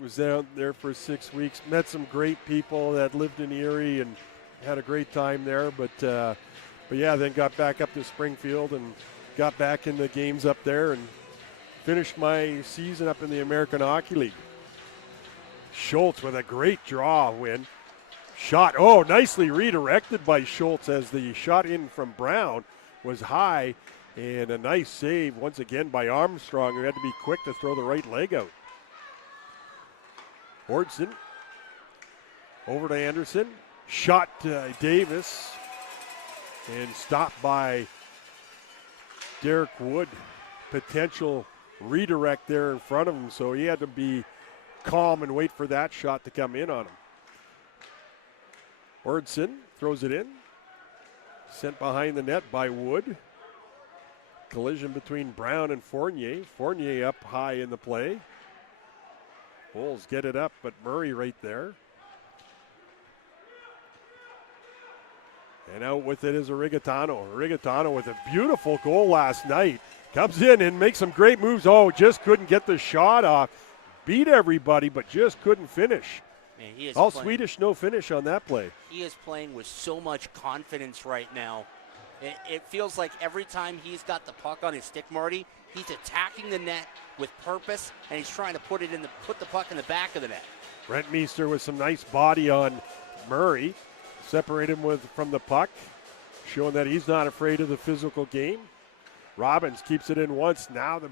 was down there for 6 weeks. Met some great people that lived in Erie and had a great time there. But yeah, then got back up to Springfield and got back in the games up there and finished my season up in the American Hockey League. Schultz with a great draw win. Shot, nicely redirected by Schultz as the shot in from Brown was high, and a nice save once again by Armstrong, who had to be quick to throw the right leg out. Ordson over to Anderson. Shot to Davis and stopped by Derek Wood. Potential redirect there in front of him, so he had to be calm and wait for that shot to come in on him. Ordson throws it in. Sent behind the net by Wood. Collision between Brown and Fournier. Fournier up high in the play. Bulls get it up, but Murray right there. And out with it is Rigatano. Rigatano with a beautiful goal last night. Comes in and makes some great moves. Just couldn't get the shot off. Beat everybody, but just couldn't finish. Man, he is all playing, Swedish, no finish on that play. He is playing with so much confidence right now. It feels like every time he's got the puck on his stick, Marty, he's attacking the net with purpose, and he's trying to put the puck in the back of the net. Rentmeester with some nice body on Murray. Separate him from the puck, showing that he's not afraid of the physical game. Robbins keeps it in once. Now the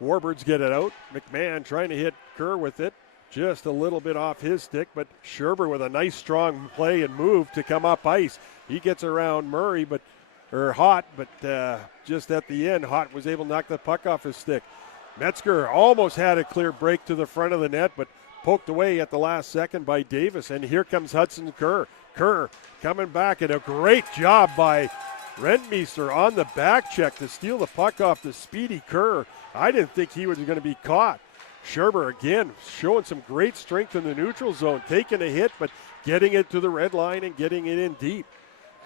Warbirds get it out. McMahon trying to hit Kerr with it. Just a little bit off his stick, but Scherber with a nice strong play and move to come up ice. He gets around Murray, Hott, but just at the end, Hott was able to knock the puck off his stick. Metzger almost had a clear break to the front of the net, but poked away at the last second by Davis. And here comes Hudson Kerr. Kerr coming back, and a great job by Rentmeester on the back check to steal the puck off the speedy Kerr. I didn't think he was going to be caught. Scherber again showing some great strength in the neutral zone, taking a hit, but getting it to the red line and getting it in deep.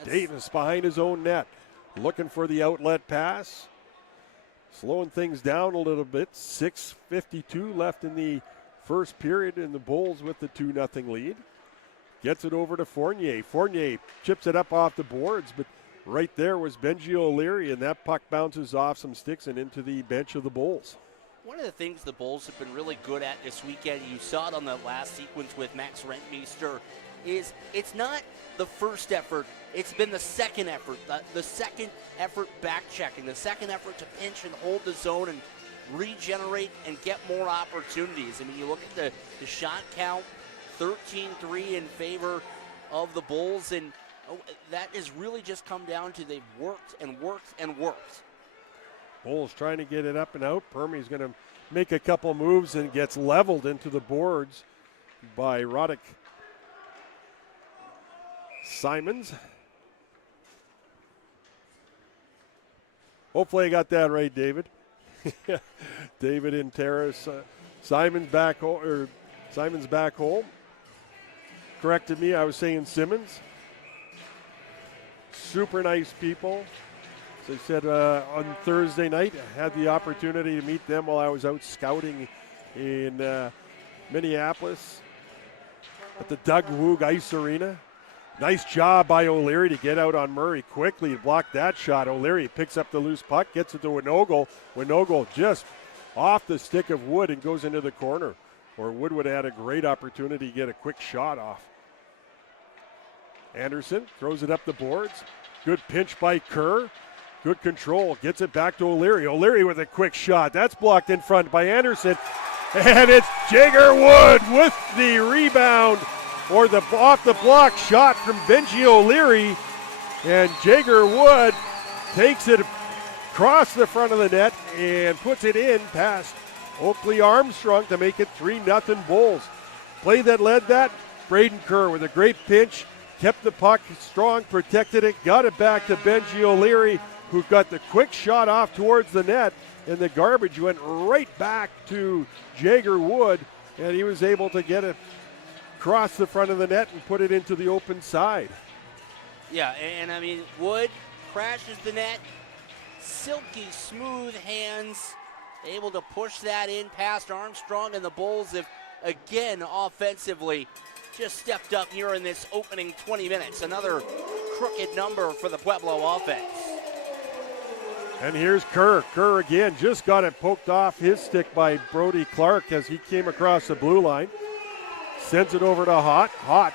Davis behind his own net, looking for the outlet pass. Slowing things down a little bit. 6:52 left in the first period, and the Bulls with the 2-0 lead. Gets it over to Fournier. Fournier chips it up off the boards, but right there was Benji O'Leary, and that puck bounces off some sticks and into the bench of the Bulls. One of the things the Bulls have been really good at this weekend, you saw it on the last sequence with Max Rentmeester, is it's not the first effort, it's been the second effort, the second effort back checking, the second effort to pinch and hold the zone and regenerate and get more opportunities. I mean, you look at the shot count, 13-3 in favor of the Bulls, and that has really just come down to they've worked and worked and worked. Bulls trying to get it up and out. Permy's going to make a couple moves and gets leveled into the boards by Roddick Simons. Hopefully I got that right, David. David in Terrace. Simons back home. Corrected me. I was saying Simmons. Super nice people. As I said, on Thursday night, I had the opportunity to meet them while I was out scouting in Minneapolis at the Doug Woog Ice Arena. Nice job by O'Leary to get out on Murray quickly and block that shot. O'Leary picks up the loose puck, gets it to Winogle. Winogle just off the stick of Wood and goes into the corner, or Wood would have had a great opportunity to get a quick shot off. Anderson throws it up the boards. Good pinch by Kerr. Good control, gets it back to O'Leary. O'Leary with a quick shot. That's blocked in front by Anderson. And it's Jagger Wood with the rebound, or the off the block shot from Benji O'Leary. And Jagger Wood takes it across the front of the net and puts it in past Oakley Armstrong to make it 3-0 Bulls. Play that led that, Braden Kerr with a great pinch. Kept the puck strong, protected it, got it back to Benji O'Leary, who got the quick shot off towards the net, and the garbage went right back to Jagger Wood, and he was able to get it across the front of the net and put it into the open side. Yeah, and I mean, Wood crashes the net, silky smooth hands, able to push that in past Armstrong, and the Bulls have, again, offensively, just stepped up here in this opening 20 minutes. Another crooked number for the Pueblo offense. And here's Kerr. Kerr again just got it poked off his stick by Brody Clark as he came across the blue line. Sends it over to Hott. Hott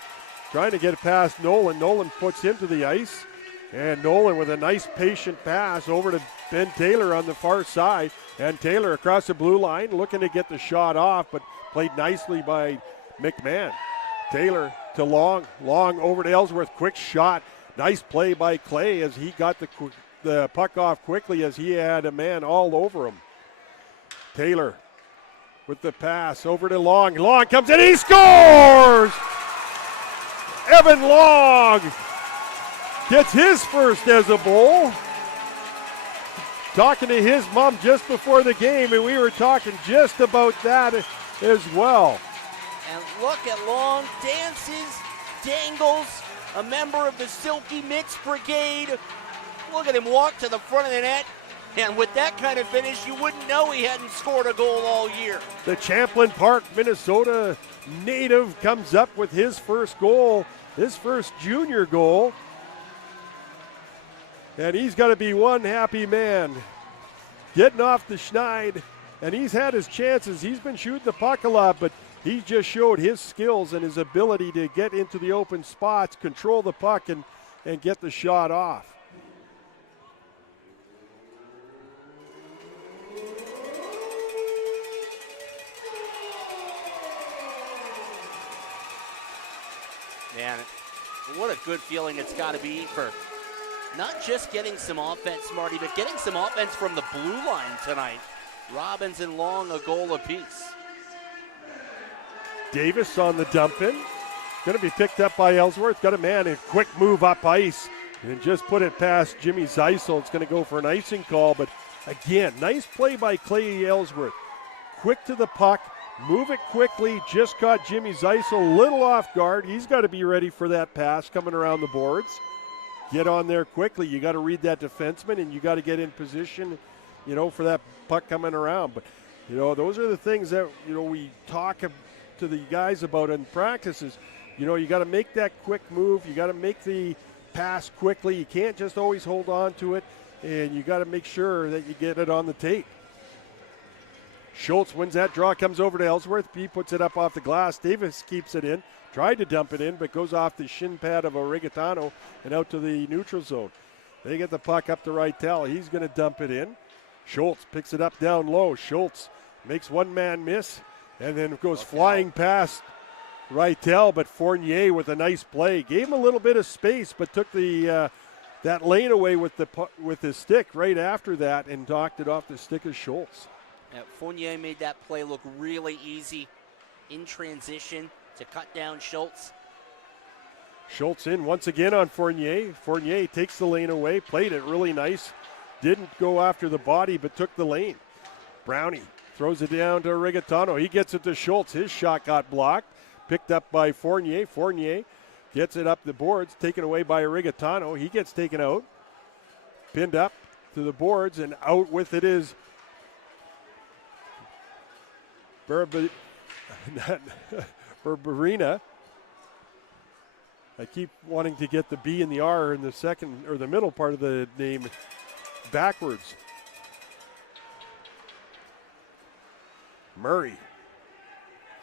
trying to get it past Nolan. Nolan puts him to the ice. And Nolan with a nice patient pass over to Ben Taylor on the far side. And Taylor across the blue line looking to get the shot off, but played nicely by McMahon. Taylor to Long. Long over to Ellsworth. Quick shot. Nice play by Clay as he got the puck off quickly as he had a man all over him. Taylor with the pass over to Long. Long comes in, he scores! Evan Long gets his first as a Bull. Talking to his mom just before the game, and we were talking just about that as well. And look at Long, dances, dangles, a member of the Silky Mitts Brigade. Look at him walk to the front of the net, and with that kind of finish, you wouldn't know he hadn't scored a goal all year. The Champlain Park, Minnesota native comes up with his first goal, his first junior goal. And he's got to be one happy man. Getting off the schneid, and he's had his chances. He's been shooting the puck a lot, but he just showed his skills and his ability to get into the open spots, control the puck, and get the shot off. Man, what a good feeling it's got to be for not just getting some offense, Marty, but getting some offense from the blue line tonight. Robbins and Long a goal apiece. Davis on the dump in. Going to be picked up by Ellsworth. Got a man, a quick move up ice and just put it past Jimmy Zeisel. It's going to go for an icing call, but again, nice play by Clay Ellsworth. Quick to the puck, move it quickly, just caught Jimmy Zeisel a little off guard. He's got to be ready for that pass coming around the boards. Get on there quickly. You got to read that defenseman, and you got to get in position, for that puck coming around. But, those are the things that, we talk to the guys about in practices. You got to make that quick move. You got to make the pass quickly. You can't just always hold on to it, and you got to make sure that you get it on the tape. Schultz wins that draw, comes over to Ellsworth. He puts it up off the glass. Davis keeps it in. Tried to dump it in, but goes off the shin pad of Origatano and out to the neutral zone. They get the puck up to Reitel. He's going to dump it in. Schultz picks it up down low. Schultz makes one man miss and then goes flying past Reitel, but Fournier with a nice play. Gave him a little bit of space, but took the that lane away with his stick right after that and knocked it off the stick of Schultz. Yeah, Fournier made that play look really easy in transition to cut down Schultz. Schultz in once again on Fournier. Fournier takes the lane away, played it really nice. Didn't go after the body, but took the lane. Brownie throws it down to Rigatano. He gets it to Schultz. His shot got blocked. Picked up by Fournier. Fournier gets it up the boards, taken away by Rigatano. He gets taken out. Pinned up to the boards, and out with it is Berberina. I keep wanting to get the B and the R in the second or the middle part of the name backwards. Murray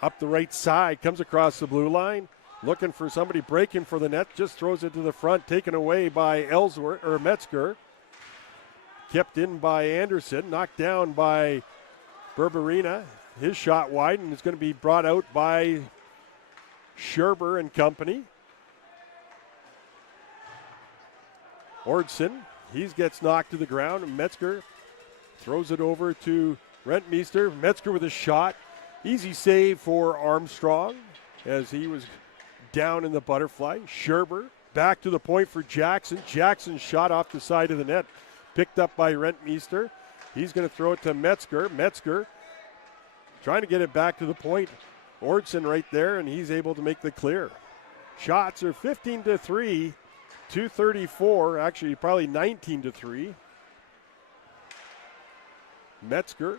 up the right side, comes across the blue line, looking for somebody breaking for the net, just throws it to the front, taken away by Ellsworth or Metzger. Kept in by Anderson, knocked down by Berberina. His shot wide and is going to be brought out by Scherber and company. Ordson, he gets knocked to the ground, and Metzger throws it over to Rentmeester. Metzger with a shot. Easy save for Armstrong as he was down in the butterfly. Scherber back to the point for Jackson. Jackson's shot off the side of the net. Picked up by Rentmeester. He's going to throw it to Metzger. Metzger trying to get it back to the point. Ordson right there, and he's able to make the clear. Shots are 15-3, 2:34, actually probably 19-3. Metzger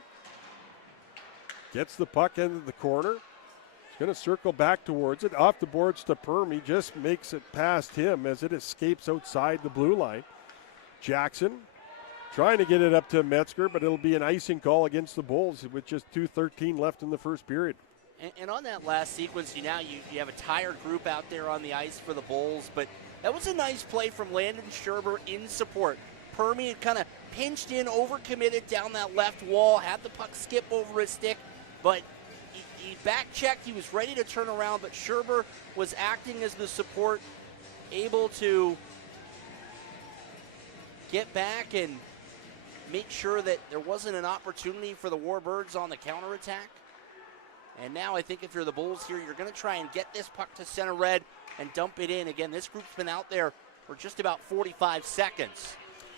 Gets the puck into the corner. He's going to circle back towards it. Off the boards to Perm. He just makes it past him as it escapes outside the blue line. Jackson trying to get it up to Metzger, but it'll be an icing call against the Bulls with just 2:13 left in the first period. And on that last sequence, you have a tired group out there on the ice for the Bulls, but that was a nice play from Landon Scherber in support. Permy had kind of pinched in, overcommitted down that left wall, had the puck skip over his stick, but he back-checked. He was ready to turn around, but Scherber was acting as the support, able to get back and make sure that there wasn't an opportunity for the Warbirds on the counterattack. And now I think if you're the Bulls here, you're going to try and get this puck to center red and dump it in. Again, this group's been out there for just about 45 seconds.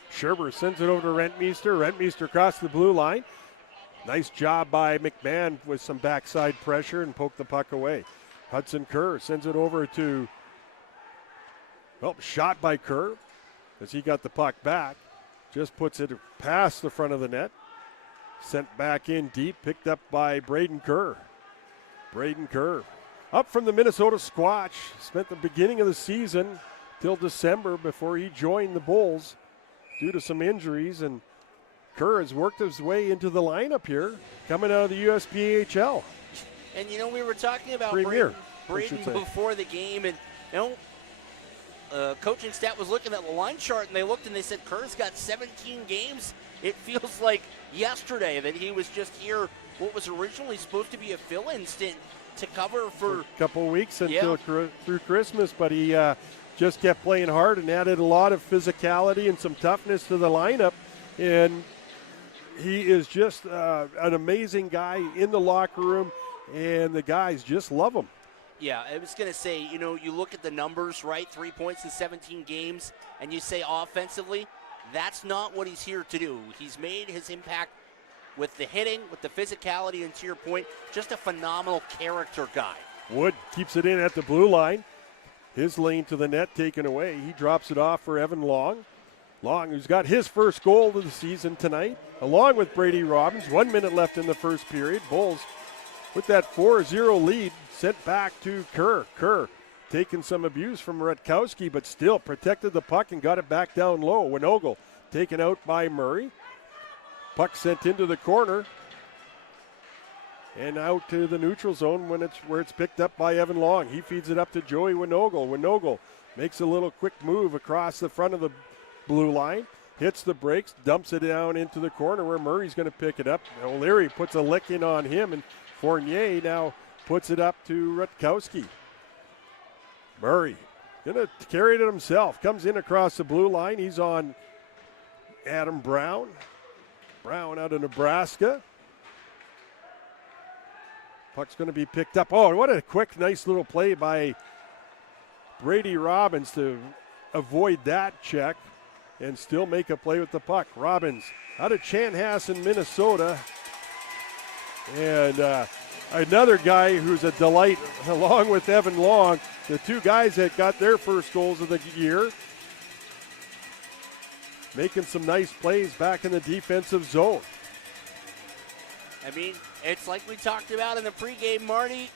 Scherber sends it over to Rentmeester. Rentmeester across the blue line. Nice job by McMahon with some backside pressure and poked the puck away. Hudson Kerr sends it over to, shot by Kerr as he got the puck back. Just puts it past the front of the net. Sent back in deep, picked up by Braden Kerr. Braden Kerr up from the Minnesota Squatch. Spent the beginning of the season till December before he joined the Bulls due to some injuries, and Kerr has worked his way into the lineup here, coming out of the USPHL. And we were talking about Braden before the game, and coaching staff was looking at the line chart, and they looked and they said Kerr's got 17 games. It feels like yesterday that he was just here, what was originally supposed to be a fill-in stint to cover for a couple of weeks until through Christmas, but he just kept playing hard and added a lot of physicality and some toughness to the lineup. And he is just an amazing guy in the locker room, and the guys just love him. Yeah, I was going to say, you look at the numbers, right? 3 points in 17 games, and you say offensively, that's not what he's here to do. He's made his impact with the hitting, with the physicality, and to your point, just a phenomenal character guy. Wood keeps it in at the blue line. His lane to the net taken away. He drops it off for Evan Long. Long, who's got his first goal of the season tonight, along with Brady Robbins. 1 minute left in the first period. Bulls with that 4-0 lead sent back to Kerr. Kerr taking some abuse from Rutkowski, but still protected the puck and got it back down low. Winogle taken out by Murray. Puck sent into the corner and out to the neutral zone where it's picked up by Evan Long. He feeds it up to Joey Winogle. Winogle makes a little quick move across the front of the blue line, hits the brakes, dumps it down into the corner where Murray's going to pick it up. O'Leary puts a licking on him, and Fournier now puts it up to Rutkowski. Murray going to carry it himself. Comes in across the blue line. He's on Adam Brown. Brown out of Nebraska. Puck's going to be picked up. Oh, what a quick, nice little play by Brady Robbins to avoid that check and still make a play with the puck. Robbins out of Chanhassen, Minnesota. And another guy who's a delight, along with Evan Long, the two guys that got their first goals of the year, making some nice plays back in the defensive zone. I mean, it's like we talked about in the pregame, Marty.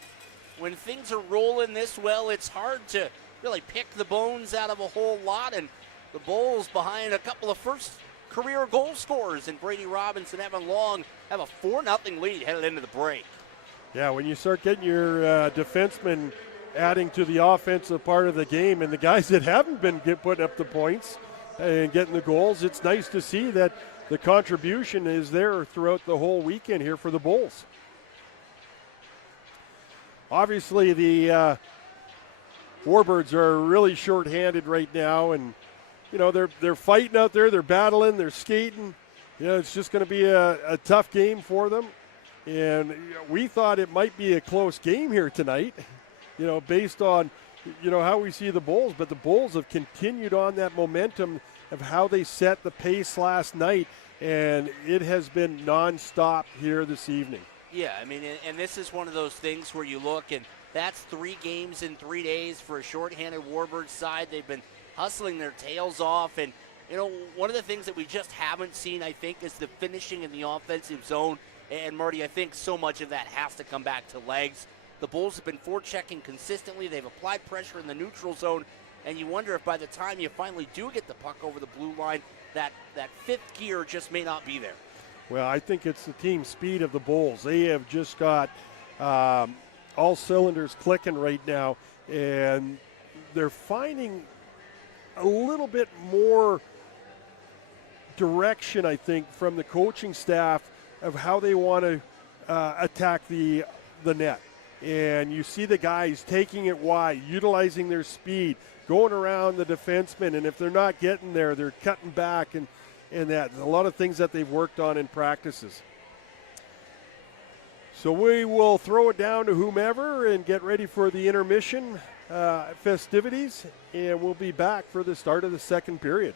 When things are rolling this well, it's hard to really pick the bones out of a whole lot. And the Bulls, behind a couple of first career goal scorers in Brady Robbins and Evan Long, have a 4-0 lead headed into the break. Yeah, when you start getting your defensemen adding to the offensive part of the game and the guys that haven't been putting up the points and getting the goals, it's nice to see that the contribution is there throughout the whole weekend here for the Bulls. Obviously, the Warbirds are really short-handed right now, and they're fighting out there, they're battling, they're skating. It's just going to be a tough game for them, and we thought it might be a close game here tonight, based on how we see the Bulls, but the Bulls have continued on that momentum of how they set the pace last night, and it has been nonstop here this evening. Yeah, I mean, and this is one of those things where you look, and that's 3 games in 3 days for a shorthanded Warbirds side. They've been hustling their tails off, and one of the things that we just haven't seen, I think, is the finishing in the offensive zone. And Marty, I think so much of that has to come back to legs. The Bulls have been forechecking consistently. They've applied pressure in the neutral zone, and you wonder if by the time you finally do get the puck over the blue line, that fifth gear just may not be there. Well, I think it's the team speed of the Bulls. They have just got all cylinders clicking right now, and they're finding a little bit more direction, I think, from the coaching staff of how they want to attack the net. And you see the guys taking it wide, utilizing their speed, going around the defensemen, and if they're not getting there, they're cutting back, and that's a lot of things that they've worked on in practices. So we will throw it down to whomever and get ready for the intermission festivities, and we'll be back for the start of the second period.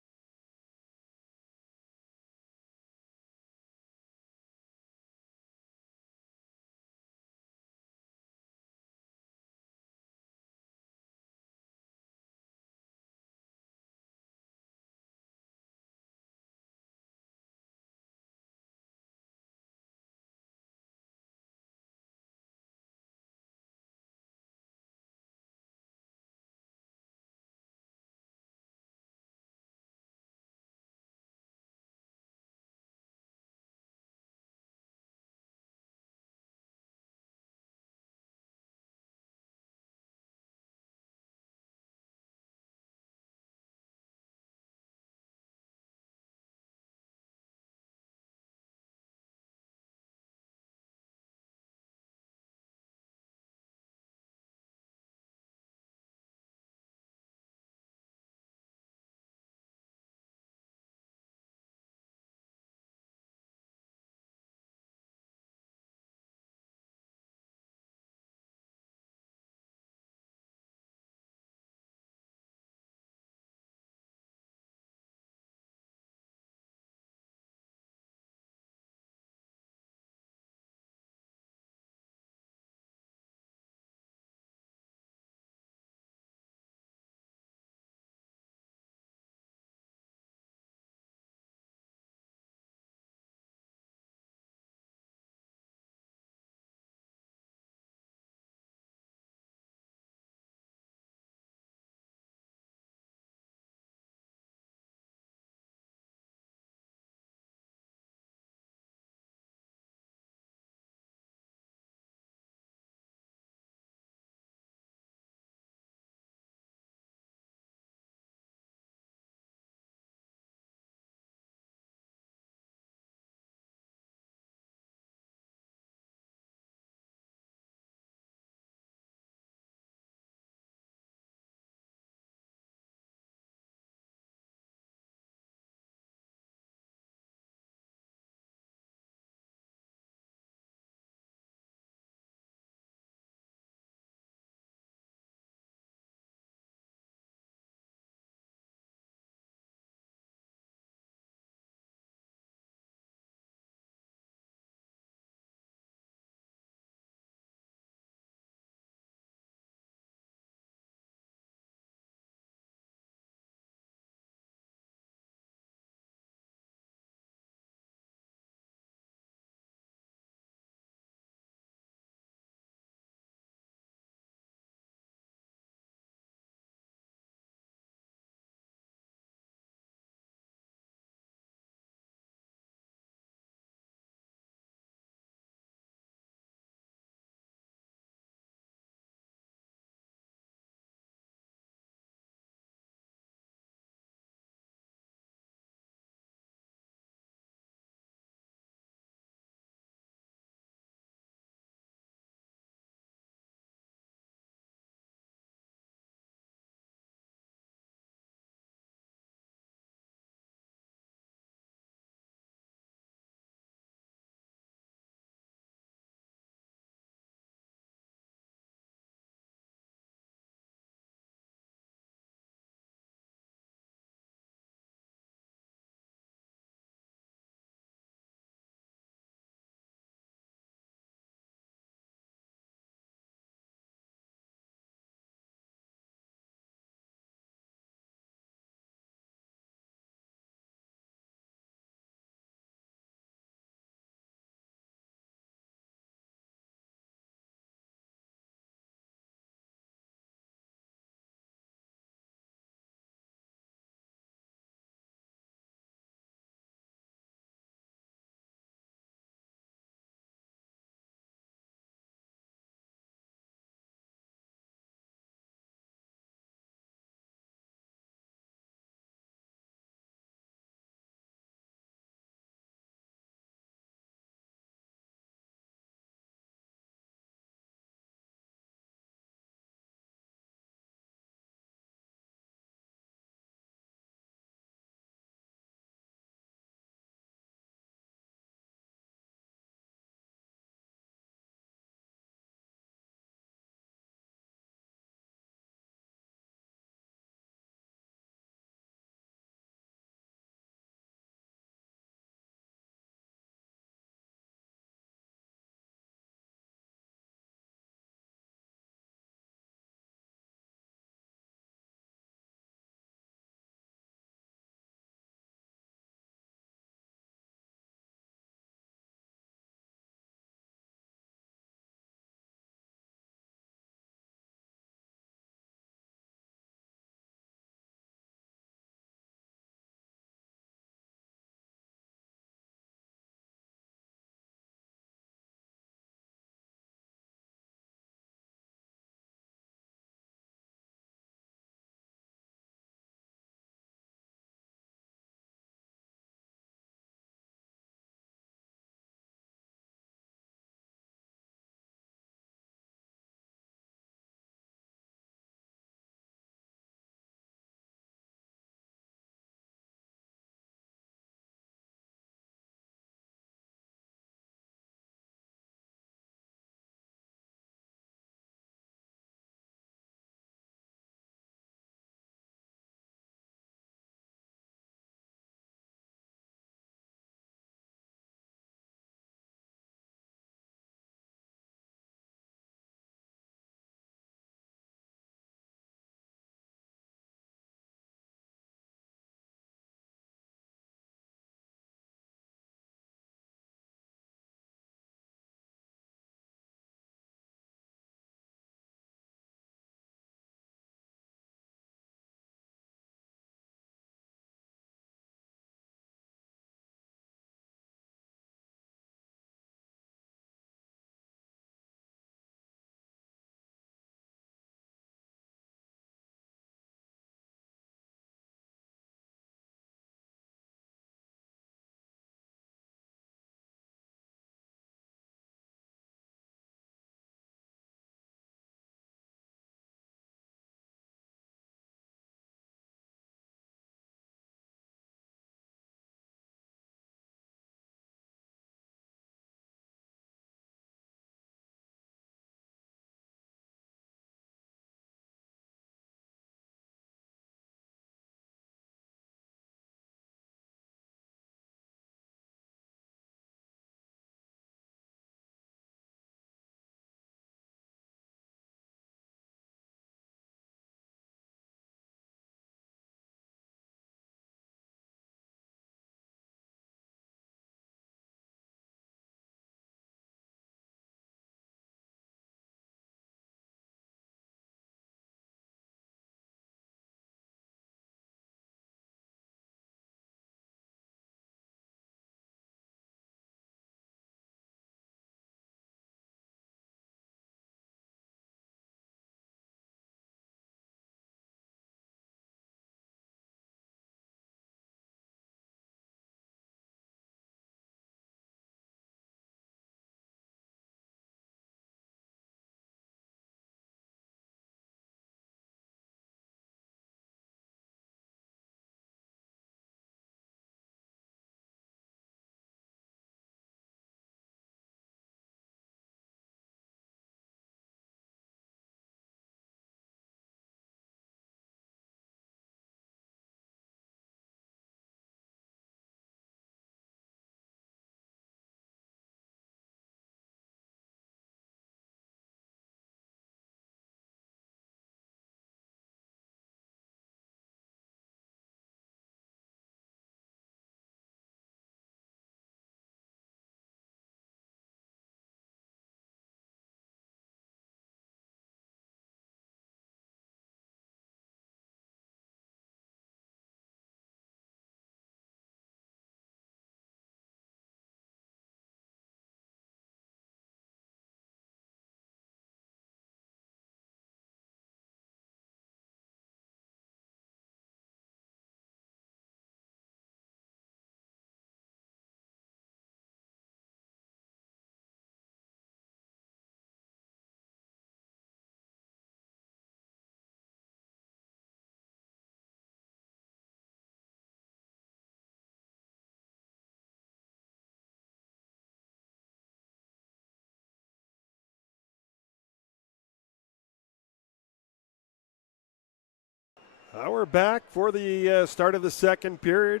We're back for the start of the second period.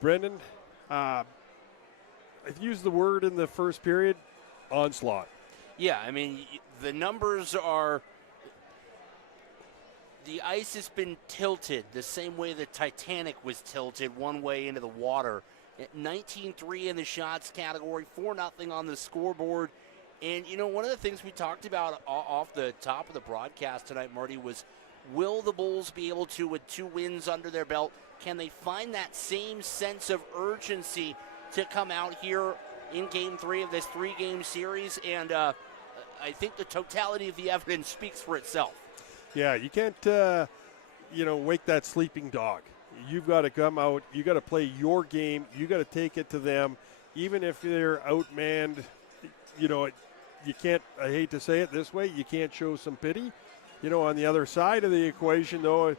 Brendan, I used the word in the first period, onslaught. Yeah, I mean, the numbers are, the ice has been tilted the same way the Titanic was tilted one way into the water. 19-3 in the shots category, 4-0 on the scoreboard. And, you know, one of the things we talked about off the top of the broadcast tonight, Marty, was will the Bulls be able to, with 2 wins under their belt, can they find that same sense of urgency to come out here in Game 3 of this 3-game series? And I think the totality of the evidence speaks for itself. Yeah, you can't, wake that sleeping dog. You've got to come out. You got to play your game. You got to take it to them. Even if they're outmanned, you can't, I hate to say it this way, you can't show some pity. On the other side of the equation, though,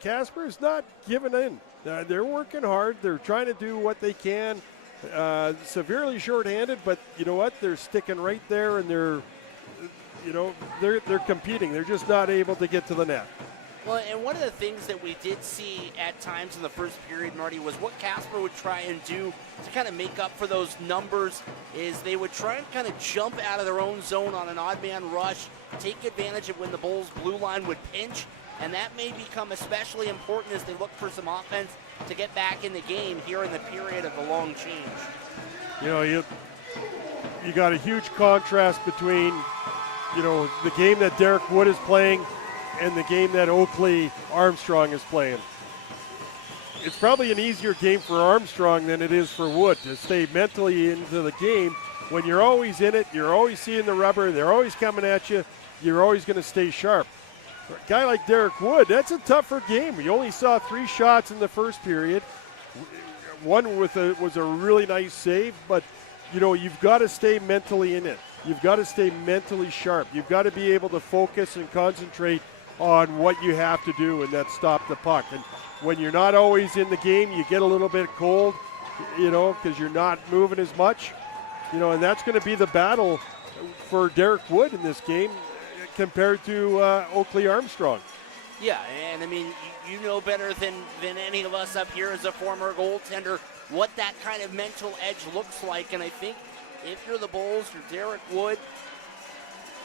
Casper is not giving in. They're working hard. They're trying to do what they can. Severely shorthanded, but you know what? They're sticking right there, and they're competing. They're just not able to get to the net. Well, and one of the things that we did see at times in the first period, Marty, was what Casper would try and do to kind of make up for those numbers is they would try and kind of jump out of their own zone on an odd man rush, take advantage of when the Bulls' blue line would pinch, and that may become especially important as they look for some offense to get back in the game here in the period of the long change. You got a huge contrast between, the game that Derek Wood is playing and the game that Oakley Armstrong is playing. It's probably an easier game for Armstrong than it is for Wood to stay mentally into the game. When you're always in it, you're always seeing the rubber, they're always coming at you, you're always going to stay sharp. For a guy like Derek Wood, that's a tougher game. You only saw 3 shots in the first period. One was a really nice save, but you've got to stay mentally in it. You've got to stay mentally sharp. You've got to be able to focus and concentrate on what you have to do, and that's stop the puck. And when you're not always in the game, you get a little bit cold, because you're not moving as much. And that's going to be the battle for Derek Wood in this game compared to Oakley Armstrong. Yeah, and I mean, you know better than any of us up here as a former goaltender what that kind of mental edge looks like. And I think if you're the Bulls, you're Derek Wood,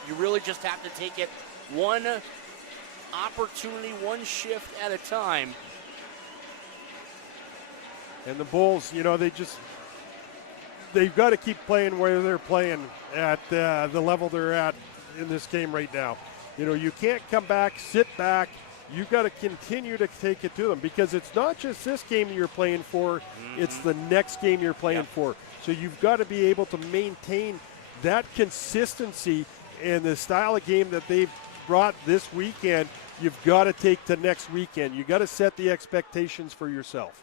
you really just have to take it one opportunity, one shift at a time. And the Bulls, they've got to keep playing where they're playing at the level they're at in this game right now. You can't come back, sit back. You've got to continue to take it to them, because it's not just this game you're playing for, it's the next game you're playing for. So you've got to be able to maintain that consistency and the style of game that they've brought this weekend. You've got to take to next weekend. You've got to set the expectations for yourself.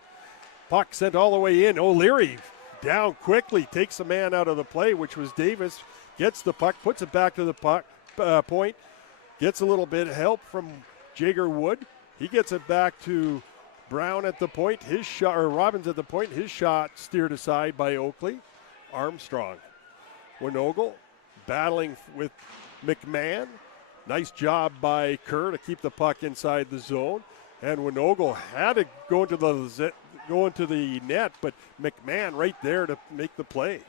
Puck sent all the way in. O'Leary down quickly, takes a man out of the play, which was Davis. Gets the puck, puts it back to the puck point. Gets a little bit of help from Jagger Wood. He gets it back to Brown at the point. His shot, or Robbins at the point. His shot steered aside by Oakley. Armstrong. Winogle battling with McMahon. Nice job by Kerr to keep the puck inside the zone. And Winogle had to go into the net, but McMahon right there to make the play.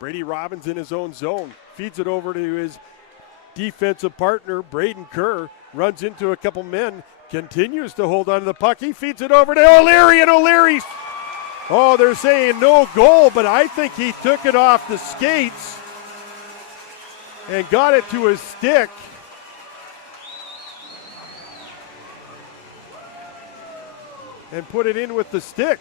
Brady Robbins in his own zone. Feeds it over to his defensive partner, Braden Kerr. Runs into a couple men. Continues to hold on to the puck. He feeds it over to O'Leary, and O'Leary, they're saying no goal, but I think he took it off the skates and got it to his stick. And put it in with the stick.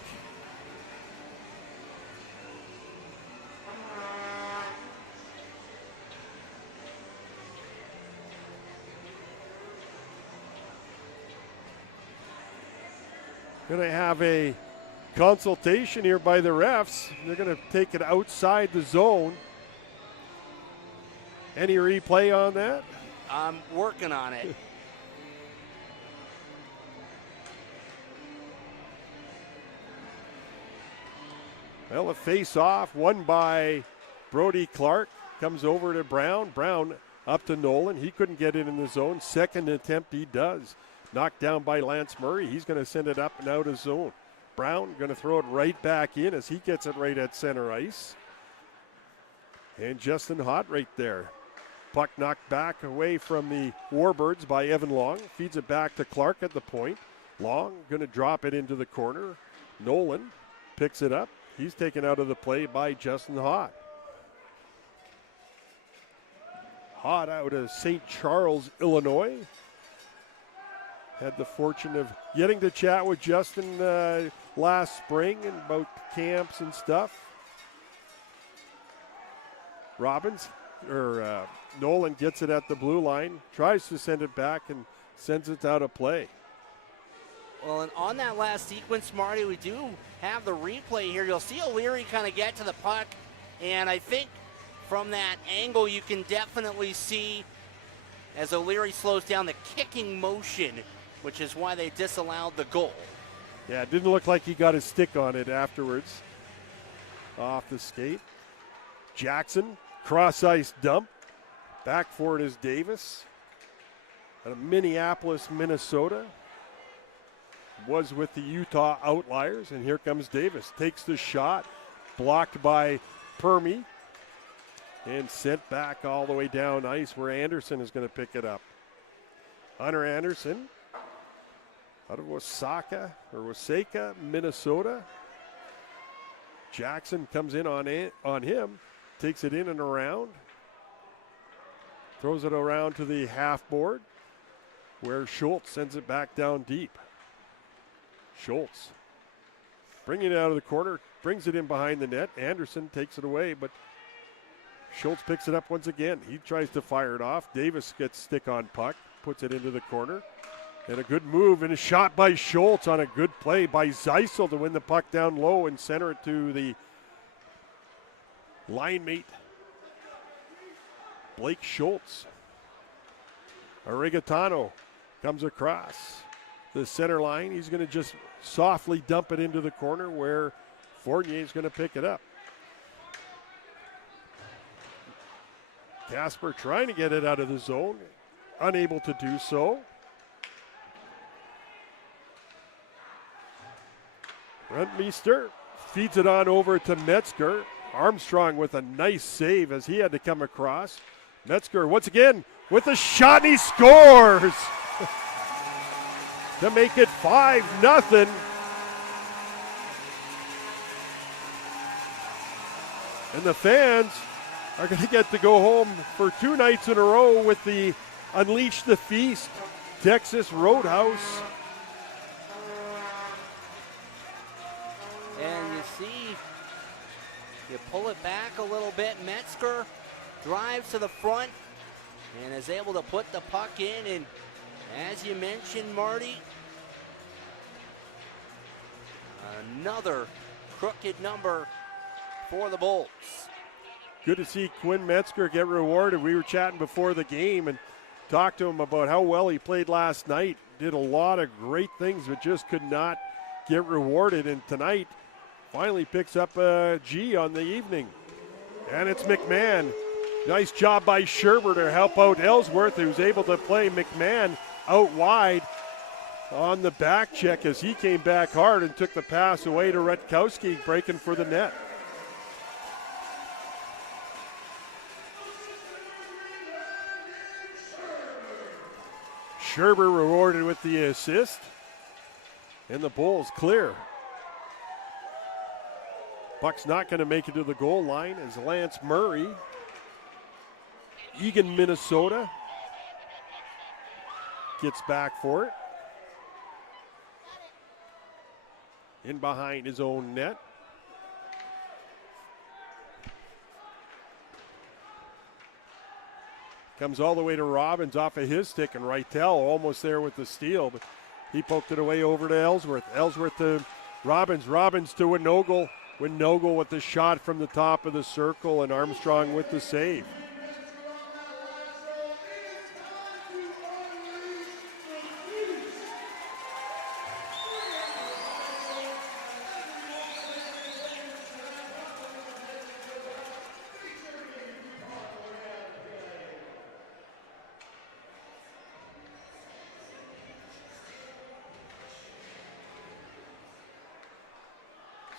Going to have a consultation here by the refs. They're going to take it outside the zone. Any replay on that? I'm working on it. Well, a face-off won by Brody Clark. Comes over to Brown. Brown Up to Nolan. He couldn't get it in the zone. Second attempt he does. Knocked down by Lance Murray. He's going to send it up and out of zone. Brown going to throw it right back in as he gets it right at center ice. And Justin Hott right there. Puck knocked back away from the Warbirds by Evan Long. Feeds it back to Clark at the point. Long going to drop it into the corner. Nolan picks it up. He's taken out of the play by Justin Hott. Hott out of St. Charles, Illinois. Had the fortune of getting to chat with Justin last spring and about camps and stuff. Nolan gets it at the blue line, tries to send it back and sends it out of play. Well, and on that last sequence, Marty, we do have the replay here. You'll see O'Leary kind of get to the puck, and I think from that angle you can definitely see as O'Leary slows down the kicking motion, which is why they disallowed the goal. Yeah, it didn't look like he got his stick on it afterwards. Off the skate. Jackson, cross-ice dump. Back for it is Davis. Out of Minneapolis, Minnesota. Was with the Utah Outliers, and here comes Davis. Takes the shot, blocked by Permy, and sent back all the way down ice where Anderson is going to pick it up. Hunter Anderson out of Wasaka, Minnesota. Jackson comes in on him, takes it in and around, throws it around to the half board where Schultz sends it back down deep. Schultz bringing it out of the corner, brings it in behind the net. Anderson takes it away, but Schultz picks it up once again. He tries to fire it off. Davis gets stick on puck, puts it into the corner. And a good move and a shot by Schultz on a good play by Zeisel to win the puck down low and center it to the line mate, Blake Schultz. Arigatano comes across the center line. He's going to just softly dump it into the corner where Fournier is going to pick it up. Casper trying to get it out of the zone, unable to do so. Rentmeester feeds it on over to Metzger. Armstrong with a nice save as he had to come across. Metzger once again with a shot and he scores to make it 5-0. And the fans are going to get to go home for 2 nights in a row with the Unleash the Feast Texas Roadhouse. And you see, you pull it back a little bit. Metzger drives to the front and is able to put the puck in. And as you mentioned, Marty, another crooked number for the Bolts. Good to see Quinn Metzger get rewarded. We were chatting before the game and talked to him about how well he played last night. Did a lot of great things, but just could not get rewarded. And tonight, finally picks up a G on the evening. And it's McMahon. Nice job by Sherber to help out Ellsworth, who's able to play McMahon out wide on the back check as he came back hard and took the pass away to Rutkowski, breaking for the net. Sherber rewarded with the assist, and the Bulls clear. Puck's not going to make it to the goal line as Lance Murray, Eagan, Minnesota, gets back for it. In behind his own net. Comes all the way to Robbins off of his stick, and Rytel almost there with the steal, but he poked it away over to Ellsworth. Ellsworth to Robbins. Robbins to Winogle. Winogle with the shot from the top of the circle, and Armstrong with the save.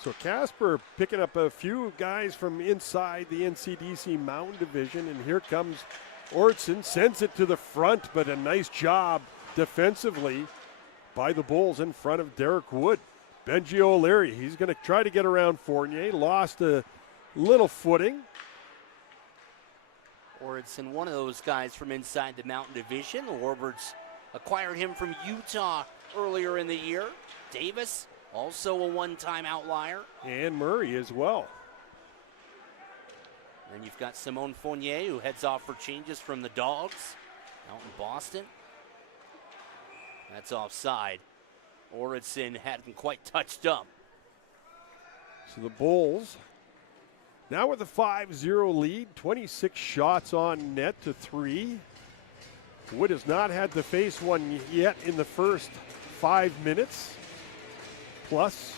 So Casper picking up a few guys from inside the NCDC Mountain Division, and here comes Ortson, sends it to the front, but a nice job defensively by the Bulls in front of Derek Wood. Benji O'Leary, he's going to try to get around Fournier, lost a little footing. Ortson, one of those guys from inside the Mountain Division. The Warbirds acquired him from Utah earlier in the year. Davis, also a one-time outlier. And Murray as well. Then you've got Simone Fournier, who heads off for changes from the Dogs out in Boston. That's offside. Ortson hadn't quite touched up. So the Bulls now with a 5-0 lead, 26 shots on net to 3. Wood has not had to face one yet in the first 5 minutes plus,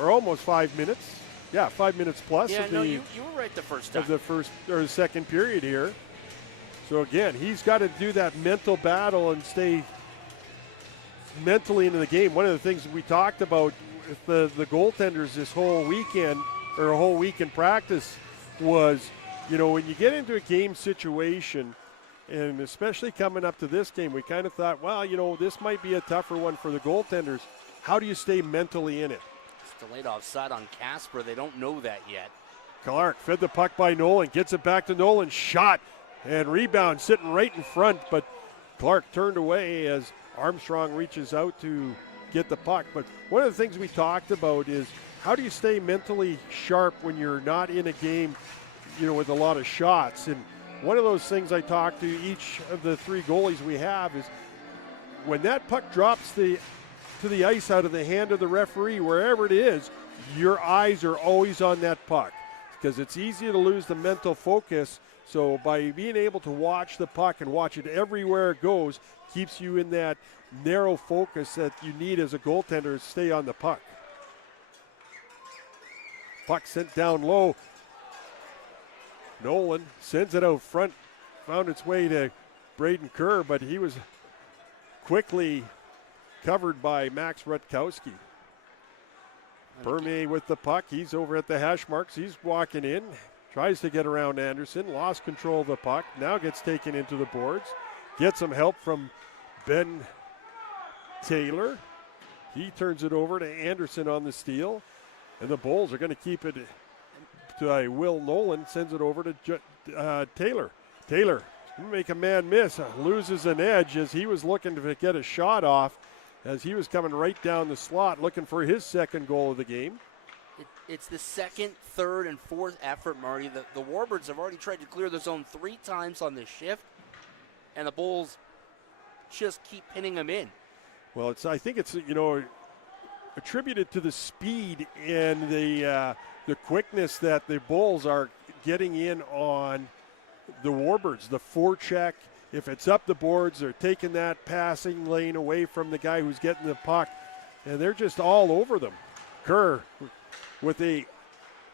or almost 5 minutes. Yeah, 5 minutes plus. Yeah, no, you were right the first time. Of the first or the second period here. So again, he's got to do that mental battle and stay mentally into the game. One of the things we talked about with the goaltenders this whole weekend, or a whole week in practice, was, you know, when you get into a game situation, and especially coming up to this game, we kind of thought, well, you know, this might be a tougher one for the goaltenders. How do you stay mentally in it? It's delayed offside on Casper. They don't know that yet. Clark fed the puck by Nolan, gets it back to Nolan, shot and rebound sitting right in front, but Clark turned away as Armstrong reaches out to get the puck. But one of the things we talked about is, how do you stay mentally sharp when you're not in a game, you know, with a lot of shots? And one of those things I talked to each of the 3 goalies we have is, when that puck drops to the ice out of the hand of the referee, wherever it is, your eyes are always on that puck, because it's easy to lose the mental focus. So by being able to watch the puck and watch it everywhere it goes, keeps you in that narrow focus that you need as a goaltender to stay on the puck. Puck sent down low. Nolan sends it out front, found its way to Braden Kerr, but he was quickly covered by Max Rutkowski. Berme with the puck. He's over at the hash marks. He's walking in, tries to get around Anderson, lost control of the puck, now gets taken into the boards. Gets some help from Ben Taylor. He turns it over to Anderson on the steal. And the Bulls are going to keep it to Will Nolan, sends it over to Taylor. Taylor make a man miss, loses an edge as he was looking to get a shot off, as he was coming right down the slot looking for his second goal of the game. It's the second, third, and fourth effort, Marty. The Warbirds have already tried to clear the zone 3 times on this shift, and the Bulls just keep pinning them in. Well, I think it's, you know, attributed to the speed and the quickness that the Bulls are getting in on the Warbirds. The forecheck, if it's up the boards, they're taking that passing lane away from the guy who's getting the puck, and they're just all over them. Kerr with a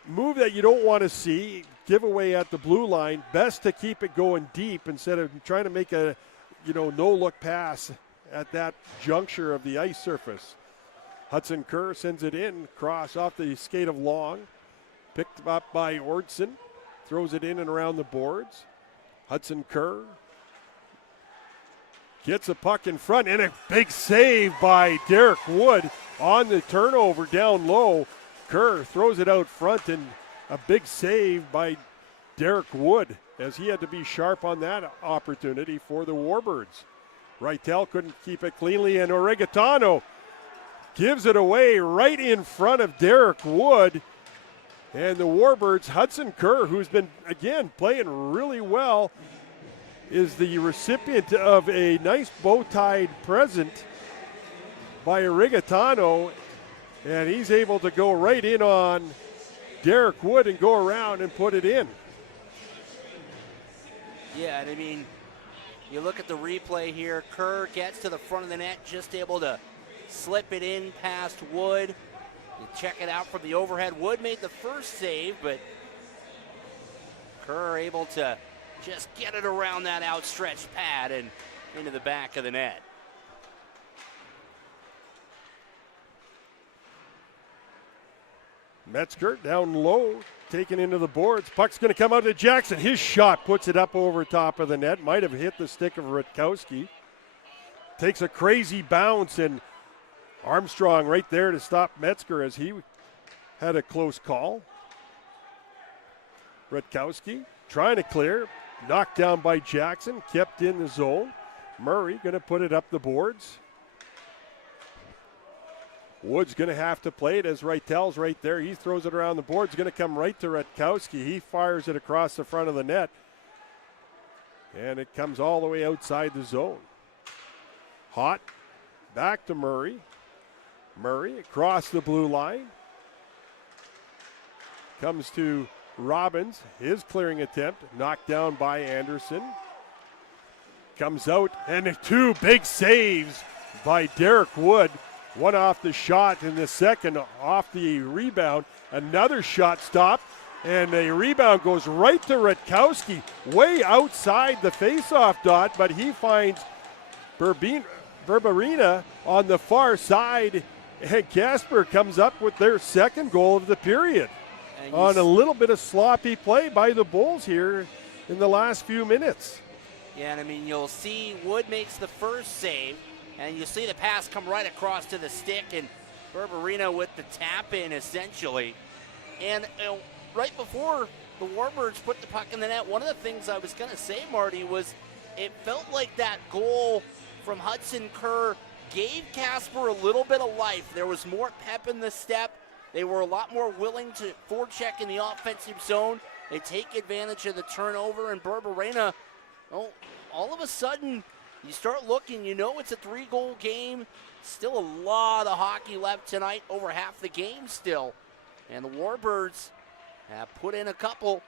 move that you don't want to see, giveaway at the blue line. Best to keep it going deep instead of trying to make a, you know, no-look pass at that juncture of the ice surface. Hudson Kerr sends it in, cross off the skate of Long. Picked up by Ortson, throws it in and around the boards. Hudson Kerr gets a puck in front, and a big save by Derek Wood on the turnover down low. Kerr throws it out front, and a big save by Derek Wood, as he had to be sharp on that opportunity for the Warbirds. Reitel couldn't keep it cleanly, and Oregatano gives it away right in front of Derek Wood. And the Warbirds, Hudson Kerr, who's been, again, playing really well, is the recipient of a nice bow-tied present by Oregatano. And he's able to go right in on Derek Wood and go around and put it in. Yeah, and I mean, you look at the replay here. Kerr gets to the front of the net, just able to slip it in past Wood. You check it out from the overhead. Wood made the first save, but Kerr able to just get it around that outstretched pad and into the back of the net. Metzger down low, taken into the boards. Puck's going to come out to Jackson. His shot puts it up over top of the net. Might have hit the stick of Rutkowski. Takes a crazy bounce, and Armstrong right there to stop Metzger as he had a close call. Rutkowski trying to clear. Knocked down by Jackson. Kept in the zone. Murray going to put it up the boards. Wood's going to have to play it as Reitel's right there. He throws it around the boards. Going to come right to Rutkowski. He fires it across the front of the net. And it comes all the way outside the zone. Hot. Back to Murray. Murray across the blue line. Comes to Robbins. His clearing attempt. Knocked down by Anderson. Comes out. And 2 big saves by Derek Wood. One off the shot and the second off the rebound. Another shot stopped, and a rebound goes right to Rutkowski, way outside the faceoff dot, but he finds Berberina on the far side, and Casper comes up with their second goal of the period on a little bit of sloppy play by the Bulls here in the last few minutes. Yeah, and I mean, you'll see Wood makes the first save, and you see the pass come right across to the stick, and Berberina with the tap in essentially. And right before the Warbirds put the puck in the net, one of the things I was going to say, Marty, was it felt like that goal from Hudson Kerr gave Casper a little bit of life. There was more pep in the step. They were a lot more willing to forecheck in the offensive zone. They take advantage of the turnover, and Berberina, all of a sudden, you start looking, you know it's a 3-goal game. Still a lot of hockey left tonight, over half the game still. And the Warbirds have put in a couple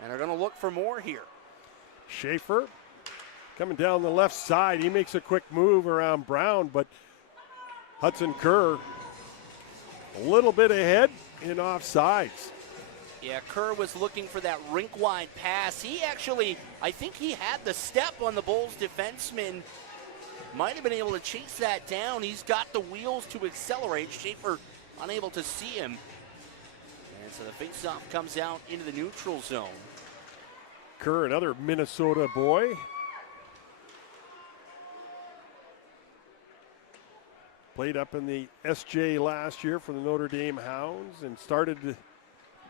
and are going to look for more here. Schaefer coming down the left side. He makes a quick move around Brown, but Hudson Kerr a little bit ahead in offsides. Yeah, Kerr was looking for that rink-wide pass. He actually, I think he had the step on the Bulls defenseman. Might have been able to chase that down. He's got the wheels to accelerate. Schaefer unable to see him. And so the face-off comes out into the neutral zone. Kerr, another Minnesota boy. Played up in the SJ last year for the Notre Dame Hounds and started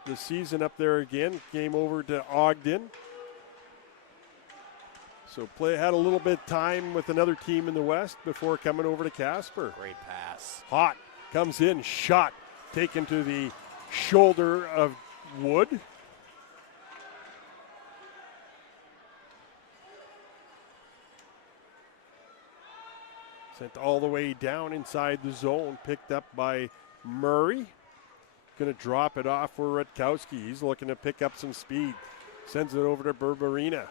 the season up there again. Came over to Ogden. So had a little bit of time with another team in the West before coming over to Casper. Great pass. Hot comes in, shot taken to the shoulder of Wood. Sent all the way down inside the zone, picked up by Murray. Going to drop it off for Rutkowski. He's looking to pick up some speed. Sends it over to Berberina.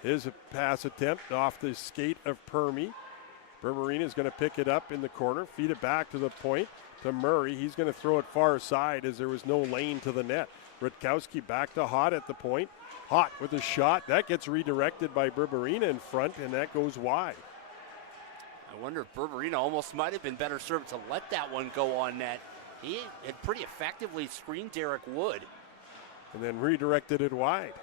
His pass attempt off the skate of Permy. Berberina is going to pick it up in the corner, feed it back to the point to Murray. He's going to throw it far side as there was no lane to the net. Rutkowski back to Hot at the point. Hot with a shot. That gets redirected by Berberina in front, and that goes wide. I wonder if Berberina almost might have been better served to let that one go on net. He had pretty effectively screened Derek Wood. And then redirected it wide.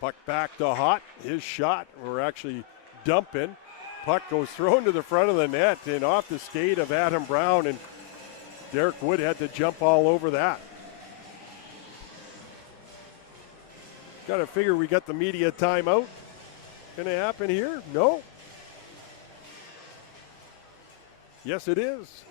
Puck back to Hot. His shot, we're actually dumping. Puck goes thrown to the front of the net and off the skate of Adam Brown, and Derek Wood had to jump all over that. Got to figure we got the media timeout. Going to happen here? No. Yes, it is.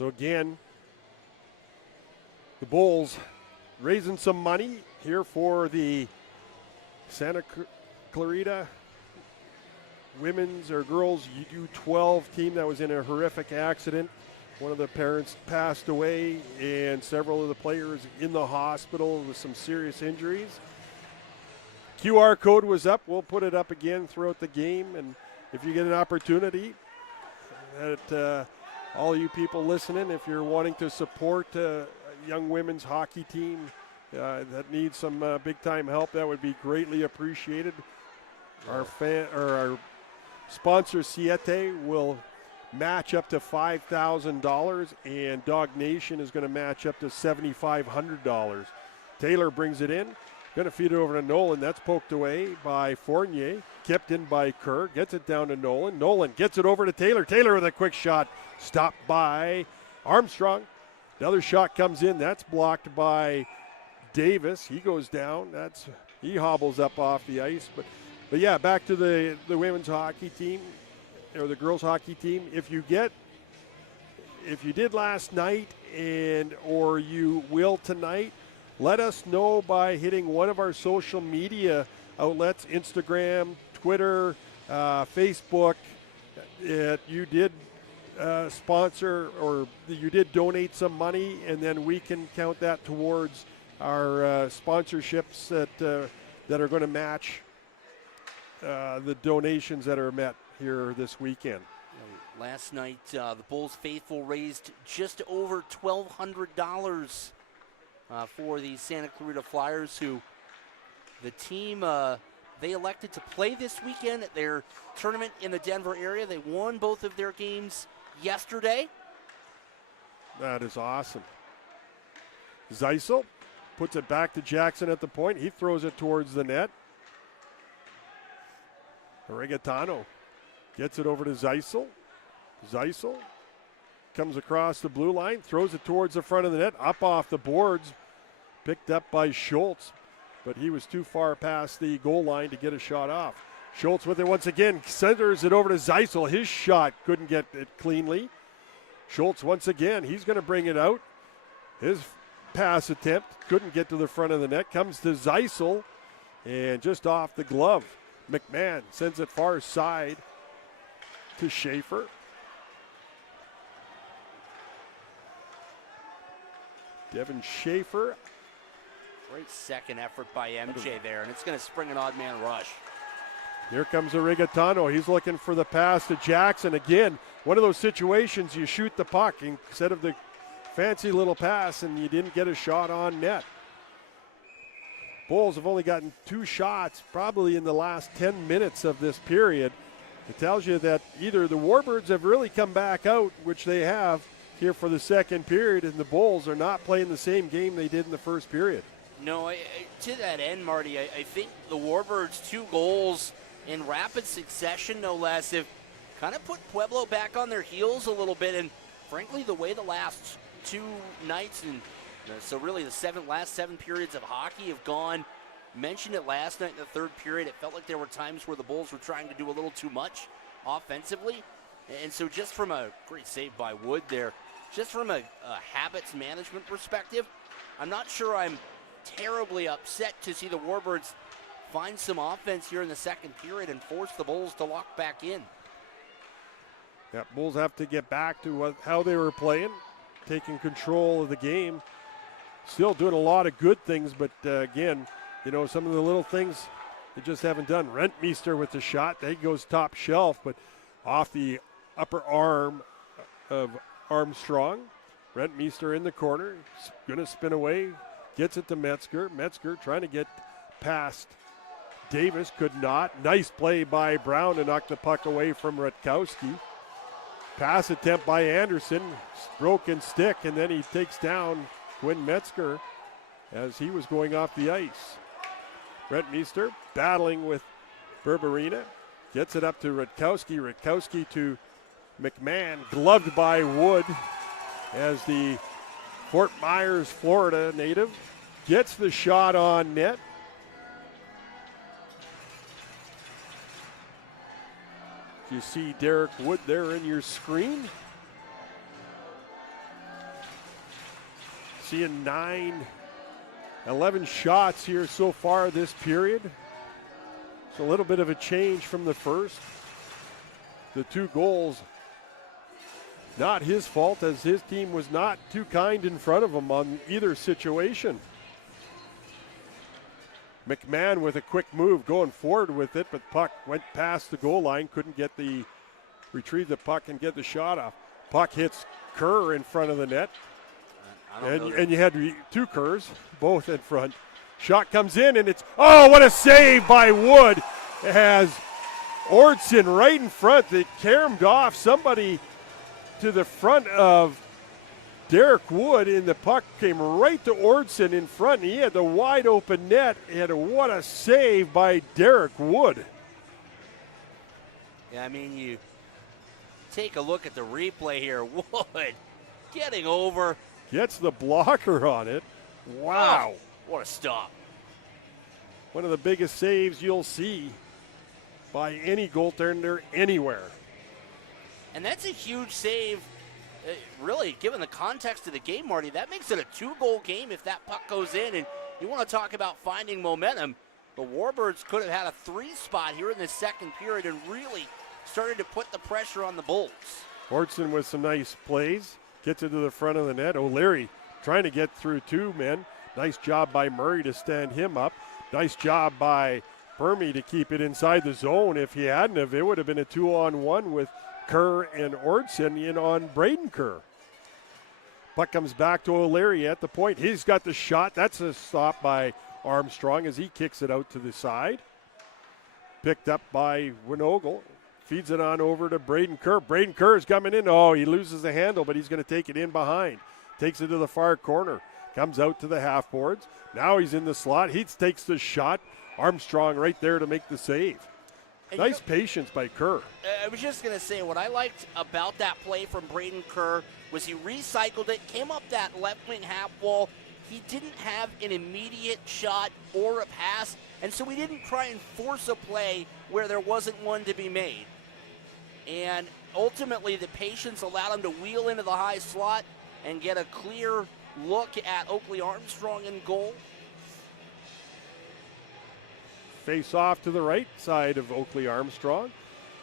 So again, the Bulls raising some money here for the Santa Clarita women's or girls U12 team that was in a horrific accident. One of the parents passed away and several of the players in the hospital with some serious injuries. QR code was up. We'll put it up again throughout the game. And if you get an opportunity, that all you people listening, if you're wanting to support a young women's hockey team that needs some big-time help, that would be greatly appreciated. Our sponsor, Siete, will match up to $5,000, and Dog Nation is going to match up to $7,500. Taylor brings it in, going to feed it over to Nolan. That's poked away by Fournier, kept in by Kerr, gets it down to Nolan. Nolan gets it over to Taylor. Taylor with a quick shot, stopped by Armstrong. Another shot comes in, that's blocked by Davis. He goes down. He hobbles up off the ice, but yeah, back to the women's hockey team, or the girls hockey team. If you did last night or you will tonight, let us know by hitting one of our social media outlets, Instagram, Twitter, Facebook, that you did sponsor or you did donate some money, and then we can count that towards our sponsorships that are going to match the donations that are met here this weekend. Last night, the Bulls faithful raised just over $1,200 for the Santa Clarita Flyers, who the team, they elected to play this weekend at their tournament in the Denver area. They won both of their games yesterday. That is awesome. Zeisel puts it back to Jackson at the point. He throws it towards the net. Regatano gets it over to Zeisel. Zeisel comes across the blue line, throws it towards the front of the net, up off the boards, picked up by Schultz, but he was too far past the goal line to get a shot off. Schultz with it once again, centers it over to Zeisel. His shot couldn't get it cleanly. Schultz once again, he's going to bring it out. His pass attempt couldn't get to the front of the net, comes to Zeisel, and just off the glove. McMahon sends it far side to Schaefer. Devin Schaefer. Great second effort by MJ there, and it's going to spring an odd man rush. Here comes Rigatano. He's looking for the pass to Jackson. Again, one of those situations you shoot the puck instead of the fancy little pass, and you didn't get a shot on net. Bulls have only gotten 2 shots probably in the last 10 minutes of this period. It tells you that either the Warbirds have really come back out, which they have here for the second period, and the Bulls are not playing the same game they did in the first period. No, to that end, Marty, I think the Warbirds' 2 goals in rapid succession, no less, have kind of put Pueblo back on their heels a little bit. And frankly, the way the last 2 nights and so really the last 7 periods of hockey have gone, mentioned it last night in the third period, it felt like there were times where the Bulls were trying to do a little too much offensively. And so just from a great save by Wood there, just from a habits management perspective, I'm not sure I'm terribly upset to see the Warbirds find some offense here in the second period and force the Bulls to lock back in. Yeah, Bulls have to get back to how they were playing, taking control of the game. Still doing a lot of good things, but again, some of the little things they just haven't done. Rentmeester with the shot. He goes top shelf, but off the upper arm of Armstrong. Rentmeester in the corner. Going to spin away. Gets it to Metzger. Metzger trying to get past Davis. Could not. Nice play by Brown to knock the puck away from Rutkowski. Pass attempt by Anderson. Broken stick, and then he takes down Quinn Metzger as he was going off the ice. Rentmeester battling with Berberina. Gets it up to Rutkowski. Rutkowski to McMahon. Gloved by Wood as the Fort Myers, Florida native gets the shot on net. You see Derek Wood there in your screen. seeing 11 shots here so far this period. It's a little bit of a change from the first. The 2 goals, not his fault, as his team was not too kind in front of him on either situation. McMahon with a quick move going forward with it, but puck went past the goal line, couldn't retrieve the puck and get the shot off. Puck hits Kerr in front of the net. And you had 2 Kerrs, both in front. Shot comes in, and it's, oh, what a save by Wood. It has Ordson right in front. They caromed off somebody to the front of Derek Wood, and the puck came right to Ordson in front, and he had the wide open net. And what a save by Derek Wood. Yeah, I mean, you take a look at the replay here. Wood getting over. Gets the blocker on it. Wow. Oh, what a stop. One of the biggest saves you'll see by any goaltender anywhere. And that's a huge save, really, given the context of the game, Marty. That makes it a 2-goal game if that puck goes in. And you want to talk about finding momentum. The Warbirds could have had a 3 spot here in the second period and really started to put the pressure on the Bulls. Ordson with some nice plays. Gets it to the front of the net. O'Leary trying to get through 2 men. Nice job by Murray to stand him up. Nice job by Burmy to keep it inside the zone. If he hadn't have, it would have been a 2-on-1 with Kerr and Ordson in on Braden Kerr. Puck comes back to O'Leary at the point. He's got the shot. That's a stop by Armstrong as he kicks it out to the side. Picked up by Winogel. Feeds it on over to Braden Kerr. Braden Kerr is coming in. Oh, he loses the handle, but he's going to take it in behind. Takes it to the far corner. Comes out to the half boards. Now he's in the slot. He takes the shot. Armstrong right there to make the save. And nice patience by Kerr. I was just going to say, what I liked about that play from Braden Kerr was he recycled it, came up that left wing half wall. He didn't have an immediate shot or a pass, and so he didn't try and force a play where there wasn't one to be made. And ultimately, the patience allowed him to wheel into the high slot and get a clear look at Oakley Armstrong in goal. Face off to the right side of Oakley Armstrong.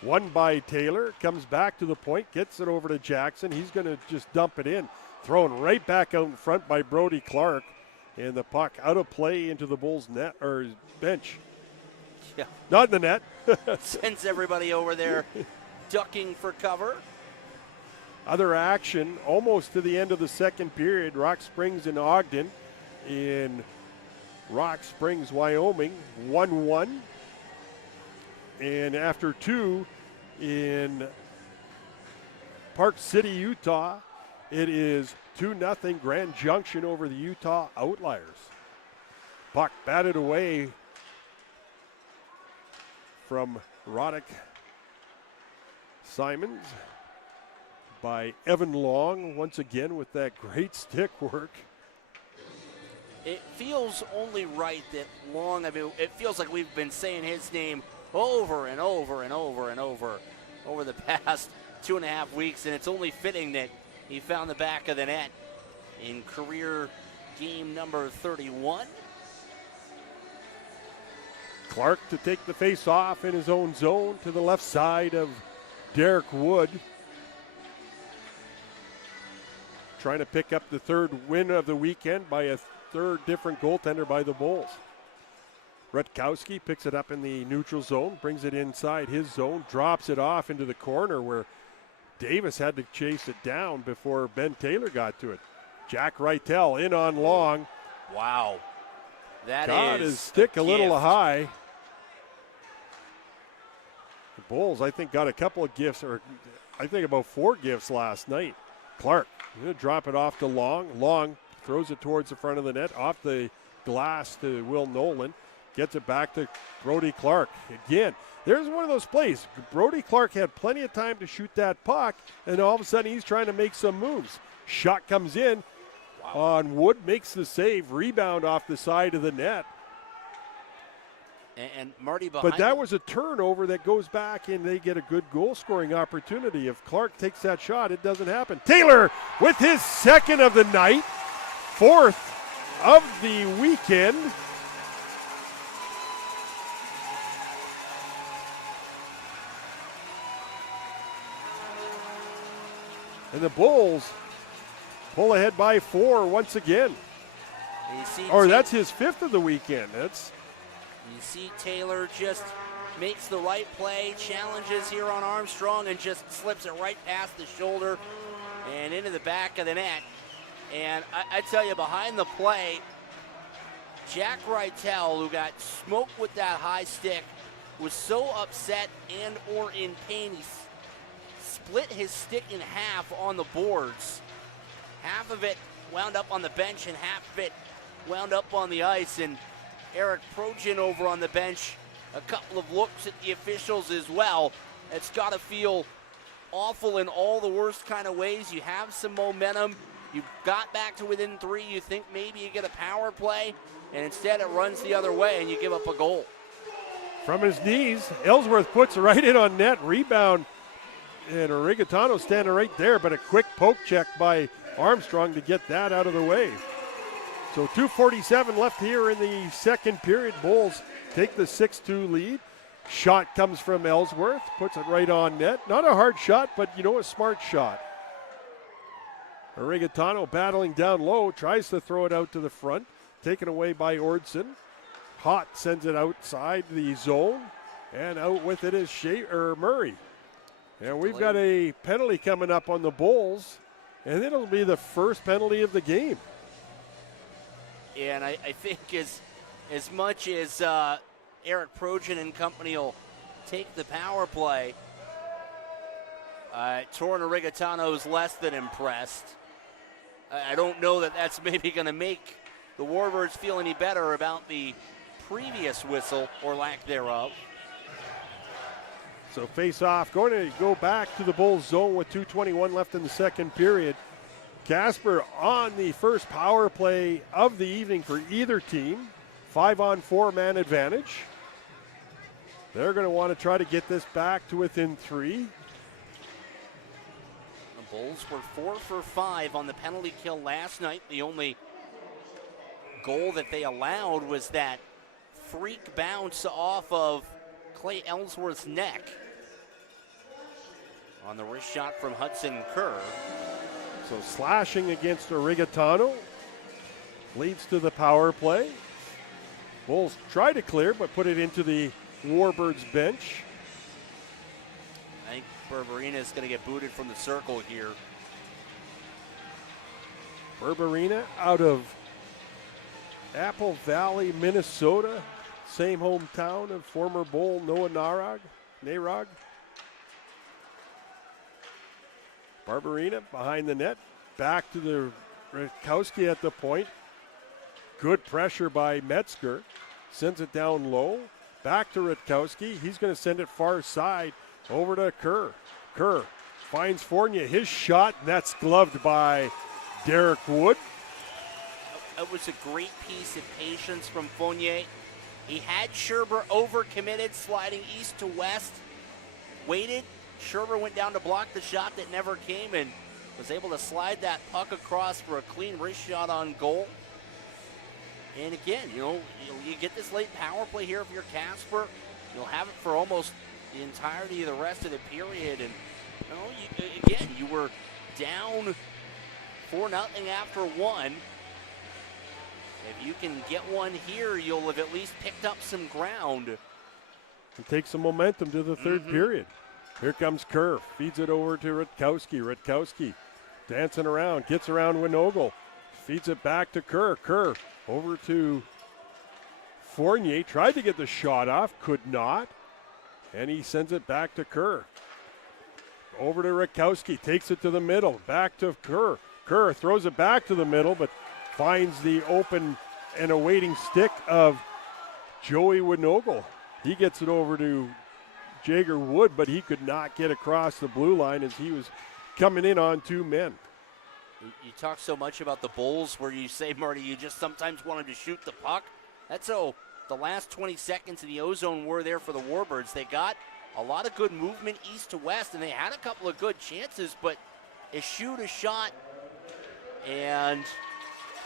Won by Taylor. Comes back to the point. Gets it over to Jackson. He's going to just dump it in. Thrown right back out in front by Brody Clark. And the puck out of play into the Bulls' net or bench. Yeah. Not in the net. Sends everybody over there ducking for cover. Other action almost to the end of the second period. Rock Springs and Ogden in Rock Springs, Wyoming, 1-1. And after 2 in Park City, Utah, it is 2-0 Grand Junction over the Utah Outliers. Puck batted away from Roddick Simons by Evan Long once again with that great stick work. It feels only right that Long, I mean, it feels like we've been saying his name over and over and over and over the past 2.5 weeks, and it's only fitting that he found the back of the net in career game number 31. Clark to take the face off in his own zone to the left side of Derek Wood. Trying to pick up the 3rd win of the weekend by a 3rd different goaltender by the Bulls. Rutkowski picks it up in the neutral zone, brings it inside his zone, drops it off into the corner where Davis had to chase it down before Ben Taylor got to it. Jack Reitel in on Long. Wow. That got is his stick a gift. little high. The Bulls, I think, got a couple of gifts, or I think about 4 gifts last night. Clark going to drop it off to Long. Long throws it towards the front of the net, off the glass to Will Nolan. Gets it back to Brody Clark. Again, there's one of those plays. Brody Clark had plenty of time to shoot that puck, and all of a sudden he's trying to make some moves. Shot comes in on Wood, makes the save, rebound off the side of the net. And Marty behind. But that was a turnover that goes back, and they get a good goal-scoring opportunity. If Clark takes that shot, it doesn't happen. Taylor with his 2nd of the night. fourth of the weekend. And the Bulls pull ahead by 4 once again. That's his 5th of the weekend. You see Taylor just makes the right play, challenges here on Armstrong, and just slips it right past the shoulder and into the back of the net. And I tell you, behind the play, Jack Rytel, who got smoked with that high stick, was so upset and or in pain, he split his stick in half on the boards. Half of it wound up on the bench and half of it wound up on the ice. And Eric Projan over on the bench, a couple of looks at the officials as well. It's got to feel awful in all the worst kind of ways. You have some momentum. You got back to within 3. You think maybe you get a power play, and instead it runs the other way and you give up a goal. From his knees, Ellsworth puts it right in on net. Rebound, and Rigatano standing right there, but a quick poke check by Armstrong to get that out of the way. So 2:47 left here in the second period. Bulls take the 6-2 lead. Shot comes from Ellsworth, puts it right on net. Not a hard shot, but a smart shot. Rigatano battling down low, tries to throw it out to the front. Taken away by Ordson. Hott sends it outside the zone, and out with it is Murray. And we've got a penalty coming up on the Bulls, and it'll be the first penalty of the game. And I think as much as Eric Projan and company will take the power play, Torino Rigatano's less than impressed. I don't know that that's maybe going to make the Warbirds feel any better about the previous whistle or lack thereof. So face-off, going to go back to the Bulls zone with 2:21 left in the second period. Casper on the first power play of the evening for either team. 5-on-4 man advantage. They're going to want to try to get this back to within 3. The Bulls were 4 for 5 on the penalty kill last night. The only goal that they allowed was that freak bounce off of Clay Ellsworth's neck on the wrist shot from Hudson Kerr. So slashing against Rigatano leads to the power play. Bulls try to clear, but put it into the Warbirds bench. I think Berberina is going to get booted from the circle here. Berberina out of Apple Valley, Minnesota. Same hometown of former Bull Noah Narog. Barberina behind the net. Back to the Rutkowski at the point. Good pressure by Metzger. Sends it down low. Back to Rutkowski. He's going to send it far side over to Kerr. Kerr finds Fournier. His shot, and that's gloved by Derek Wood. It was a great piece of patience from Fournier. He had Scherber overcommitted, sliding east to west. Waited. Scherber went down to block the shot that never came and was able to slide that puck across for a clean wrist shot on goal. And again, you get this late power play here if you're Casper. You'll have it for almost the entirety of the rest of the period. And you were down 4-0 after 1. If you can get one here, you'll have at least picked up some ground. And take some momentum to the third period. Here comes Kerr, feeds it over to Rutkowski. Rutkowski dancing around, gets around Winogle, feeds it back to Kerr. Kerr over to Fournier, tried to get the shot off, could not, and he sends it back to Kerr. Over to Rutkowski, takes it to the middle, back to Kerr. Kerr throws it back to the middle, but finds the open and awaiting stick of Joey Winogle. He gets it over to Jager Wood, but he could not get across the blue line as he was coming in on 2 men. You talk so much about the Bulls where you say, Marty, you just sometimes wanted to shoot the puck. That's how the last 20 seconds in the ozone were there for the Warbirds. They got a lot of good movement east to west, and they had a couple of good chances, but a shot, and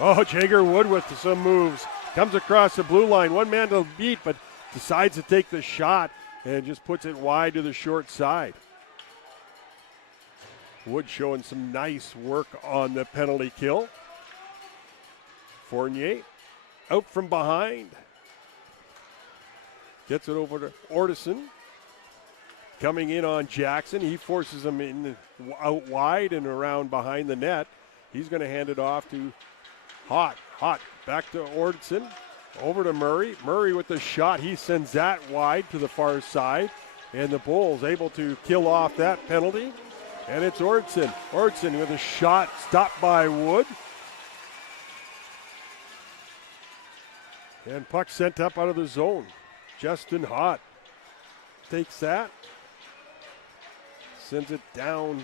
Oh, Jager Wood with some moves. Comes across the blue line. One man to beat, but decides to take the shot and just puts it wide to the short side. Wood showing some nice work on the penalty kill. Fournier out from behind. Gets it over to Ortison. Coming in on Jackson. He forces him in out wide and around behind the net. He's going to hand it off to Hot. Back to Ortison. Over to Murray. Murray with the shot. He sends that wide to the far side. And the Bulls able to kill off that penalty. And it's Ortison. Ortison with a shot stopped by Wood. And puck sent up out of the zone. Justin Hott takes that. Sends it down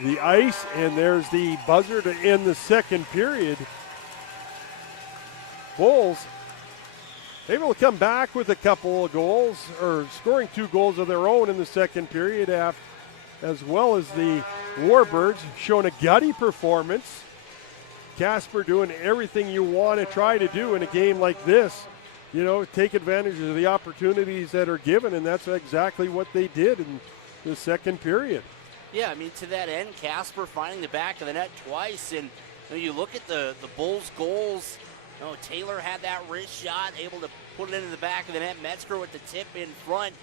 the ice. And there's the buzzer to end the second period. Bulls able to come back with a couple of goals, or scoring 2 goals of their own in the second period, as well as the Warbirds showing a gutty performance. Casper doing everything you want to try to do in a game like this. You know, take advantage of the opportunities that are given, and that's exactly what they did in the second period. Yeah, I mean, to that end, Casper finding the back of the net twice, and you look at the Bulls' goals. Taylor had that wrist shot, able to put it into the back of the net. Metzger with the tip in front.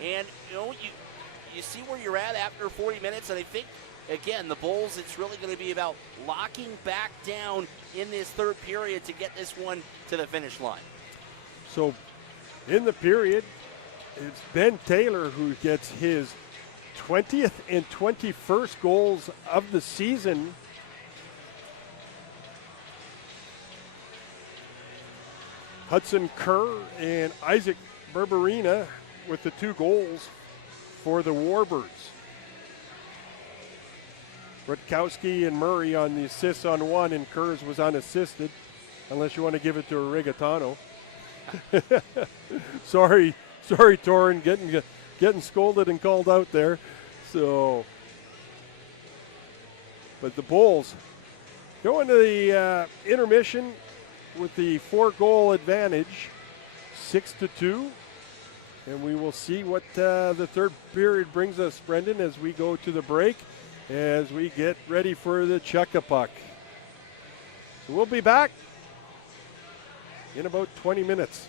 And, you see where you're at after 40 minutes. And I think, again, the Bulls, it's really going to be about locking back down in this third period to get this one to the finish line. So, in the period, it's Ben Taylor who gets his 20th and 21st goals of the season. Hudson Kerr and Isaac Berberina with the 2 goals for the Warbirds. Rutkowski and Murray on the assists on one, and Kerr's was unassisted, unless you want to give it to a Rigatano. sorry, Torin, getting scolded and called out there. So, but the Bulls go into the intermission with the 4-goal advantage, 6-2. And we will see what the third period brings us, Brendan, as we go to the break, as we get ready for the Chuck-a-Puck. So we'll be back in about 20 minutes.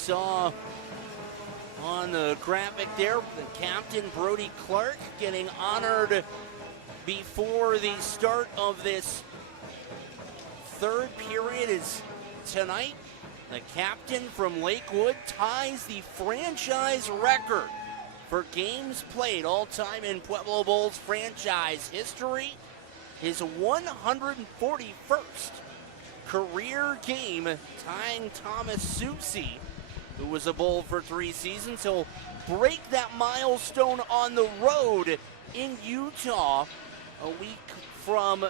saw on the graphic there, the captain, Brody Clark, getting honored before the start of this third period. Is tonight the captain from Lakewood ties the franchise record for games played all time in Pueblo Bulls franchise history. His 141st career game, tying Thomas Soucy, who was a Bull for 3 seasons. He'll break that milestone on the road in Utah a week from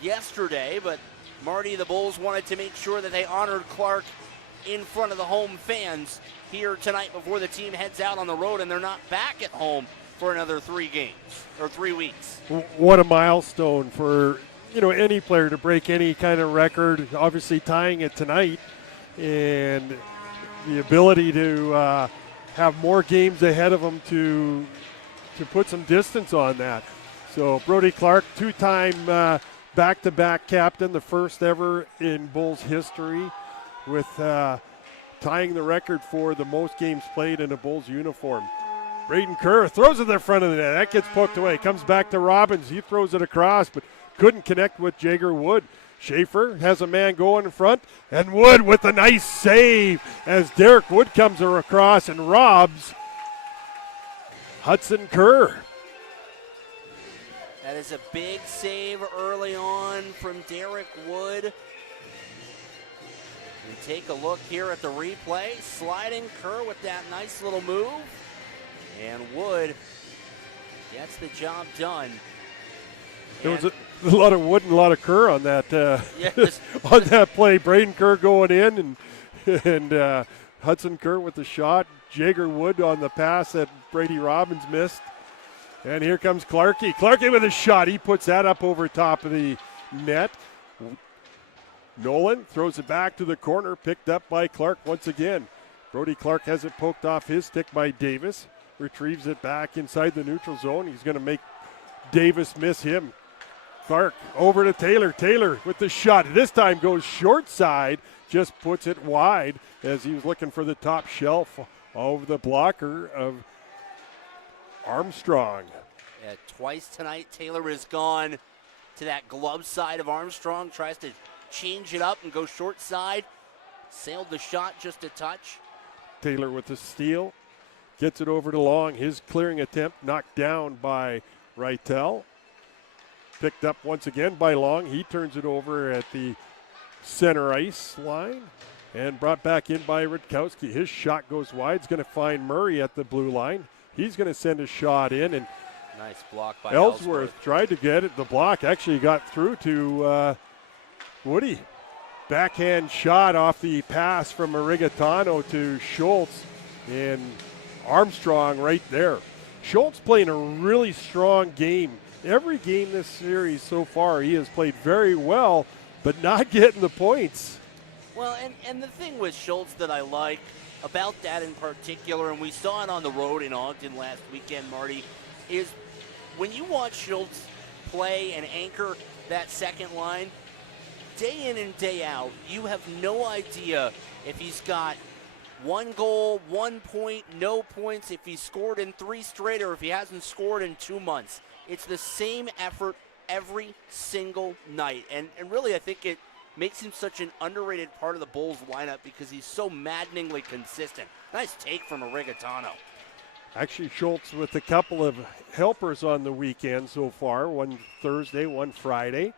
yesterday. But Marty, the Bulls wanted to make sure that they honored Clark in front of the home fans here tonight before the team heads out on the road, and they're not back at home for another 3 games or 3 weeks. What a milestone for any player to break any kind of record. Obviously tying it tonight, and the ability to have more games ahead of them to put some distance on that. So Brody Clark, 2-time back-to-back captain, the first ever in Bulls history, with tying the record for the most games played in a Bulls uniform. Braden Kerr throws it in the front of the net. That gets poked away. Comes back to Robbins. He throws it across, but couldn't connect with Jager Wood. Schaefer has a man going in front, and Wood with a nice save as Derek Wood comes across and robs Hudson Kerr. That is a big save early on from Derek Wood. We take a look here at the replay. Sliding Kerr with that nice little move. And Wood gets the job done. There was a lot of Wood and a lot of Kerr on that yes. on that play. Braden Kerr going in, and Hudson Kerr with the shot. Jager Wood on the pass that Brady Robbins missed. And here comes Clarkey. Clarkey with a shot. He puts that up over top of the net. Nolan throws it back to the corner, picked up by Clark once again. Brody Clark has it poked off his stick by Davis. Retrieves it back inside the neutral zone. He's going to make Davis miss him. Clark over to Taylor. Taylor with the shot. This time goes short side. Just puts it wide as he was looking for the top shelf of the blocker of Armstrong. Yeah, twice tonight Taylor has gone to that glove side of Armstrong. Tries to change it up and go short side. Sailed the shot just a touch. Taylor with the steal. Gets it over to Long. His clearing attempt knocked down by Rytel. Picked up once again by Long. He turns it over at the center ice line and brought back in by Rutkowski. His shot goes wide. It's going to find Murray at the blue line. He's going to send a shot in, and nice block by Ellsworth tried to get it. The block actually got through to Woody. Backhand shot off the pass from Arigatano to Schultz, and Armstrong right there. Schultz playing a really strong game. Every game this series so far, he has played very well, but not getting the points. Well, and the thing with Schultz that I like about that in particular, and we saw it on the road in Ogden last weekend, Marty, is when you watch Schultz play and anchor that second line, day in and day out, you have no idea if he's got 1 goal, 1 point, no points, if he's scored in 3 straight, or if he hasn't scored in 2 months. It's the same effort every single night. And really, I think it makes him such an underrated part of the Bulls lineup because he's so maddeningly consistent. Nice take from Arigatano. Actually, Schultz with a couple of helpers on the weekend so far. One Thursday, one Friday.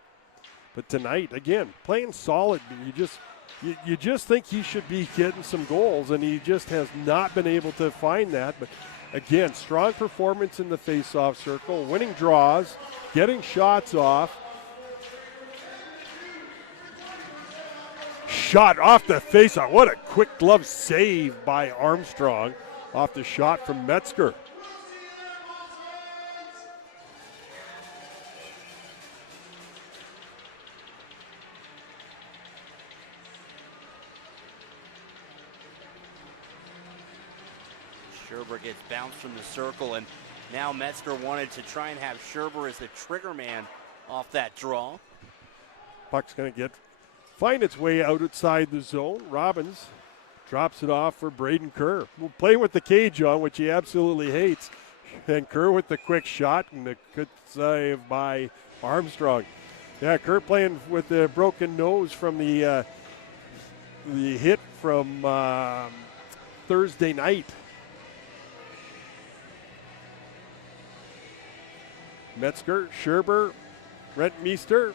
But tonight, again, playing solid. You just think he should be getting some goals, and he just has not been able to find that. But again, strong performance in the face-off circle, winning draws, getting shots off. Shot off the face-off. What a quick glove save by Armstrong off the shot from Metzger. Scherber gets bounced from the circle, and now Metzger wanted to try and have Scherber as the trigger man off that draw. Puck's going to find its way outside the zone. Robbins Drops it off for Braden Kerr. Playing with the cage on, which he absolutely hates. And Kerr with the quick shot and a good save by Armstrong. Yeah, Kerr playing with the broken nose from the hit from Thursday night. Metzger, Scherber, Rentmeester,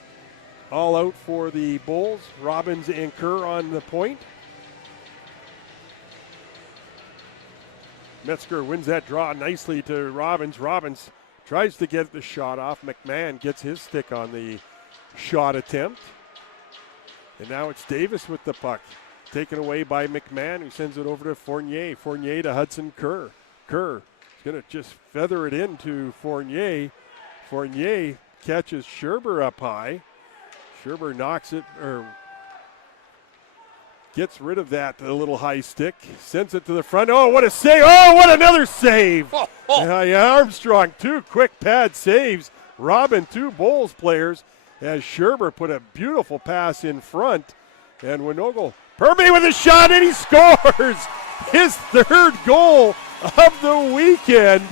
all out for the Bulls. Robbins and Kerr on the point. Metzger wins that draw nicely to Robbins. Robbins tries to get the shot off. McMahon gets his stick on the shot attempt. And now it's Davis with the puck. Taken away by McMahon, who sends it over to Fournier. Fournier to Hudson Kerr. Kerr is going to just feather it into Fournier. Fournier catches Scherber up high. Scherber knocks it, or gets rid of that little high stick. Sends it to the front. Oh, what a save. Oh, what another save. Armstrong, 2 quick pad saves. Robin, 2 Bulls players, as Scherber put a beautiful pass in front. And Winogle, Perby with a shot, and he scores his 3rd goal of the weekend.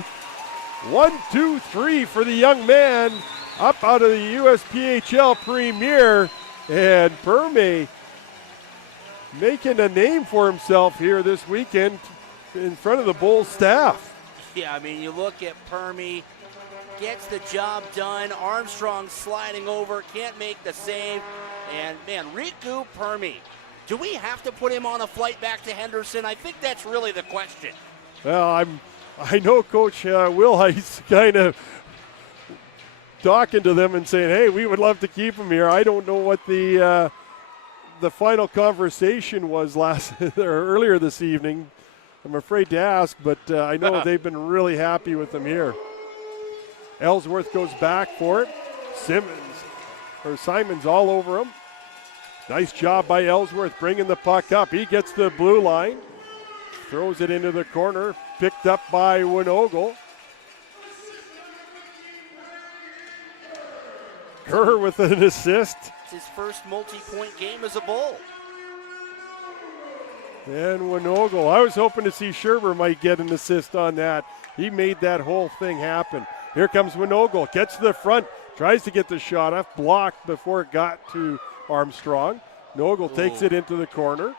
1, 2, 3 for the young man up out of the USPHL Premier. And Perme making a name for himself here this weekend in front of the Bulls staff. Yeah, I mean, you look at Perme, gets the job done. Armstrong sliding over, can't make the save. And, man, Riku Perme, do we have to put him on a flight back to Henderson? I think that's really the question. Well, I know Coach Wilhite's kind of talking to them and saying, hey, we would love to keep him here. I don't know what the final conversation was earlier this evening. I'm afraid to ask, but I know they've been really happy with him here. Ellsworth goes back for it. Simon's all over him. Nice job by Ellsworth bringing the puck up. He gets the blue line, throws it into the corner, picked up by Winogle. Kerr with an assist. It's his first multi-point game as a Bull. And Winogle, I was hoping to see Scherber might get an assist on that. He made that whole thing happen. Here comes Winogle, gets to the front, tries to get the shot off, blocked before it got to Armstrong. Winogle takes it into the corner.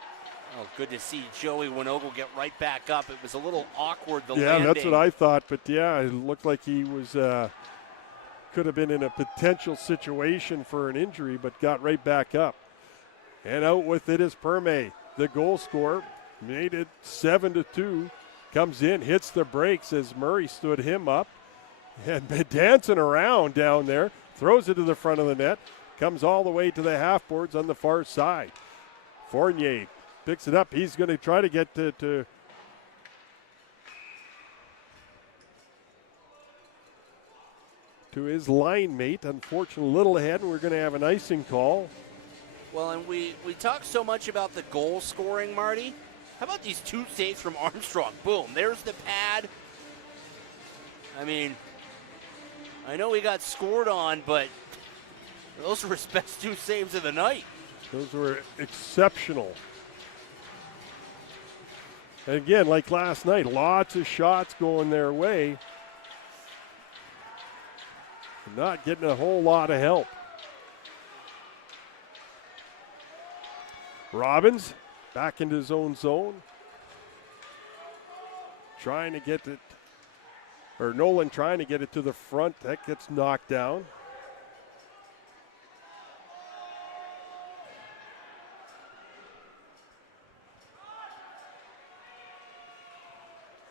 Oh, good to see Joey Winogle get right back up. It was a little awkward, the landing. landing. That's what I thought, but yeah, it looked like he was could have been in a potential situation for an injury, but got right back up. And out with it is Perme, the goal scorer, made it 7-2. Comes in, hits the brakes as Murray stood him up. And been dancing around down there, throws it to the front of the net, comes all the way to the half boards on the far side. Fournier picks it up. He's going to try to get to his line mate. Unfortunately, a little ahead, and we're going to have an icing call. Well, and we talk so much about the goal scoring, Marty. How about these 2 saves from Armstrong? Boom, there's the pad. I mean, I know he got scored on, but those were his best 2 saves of the night. Those were exceptional. And again, like last night, lots of shots going their way. Not getting a whole lot of help. Robbins back into his own zone. Trying to get it, or Nolan trying to get it to the front. That gets knocked down.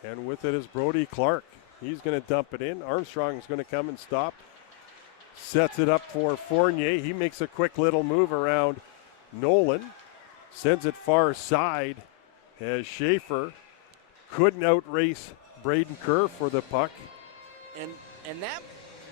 And with it is Brody Clark. He's going to dump it in. Armstrong's going to come and stop. Sets it up for Fournier. He makes a quick little move around Nolan. Sends it far side as Schaefer couldn't outrace Braden Kerr for the puck. And that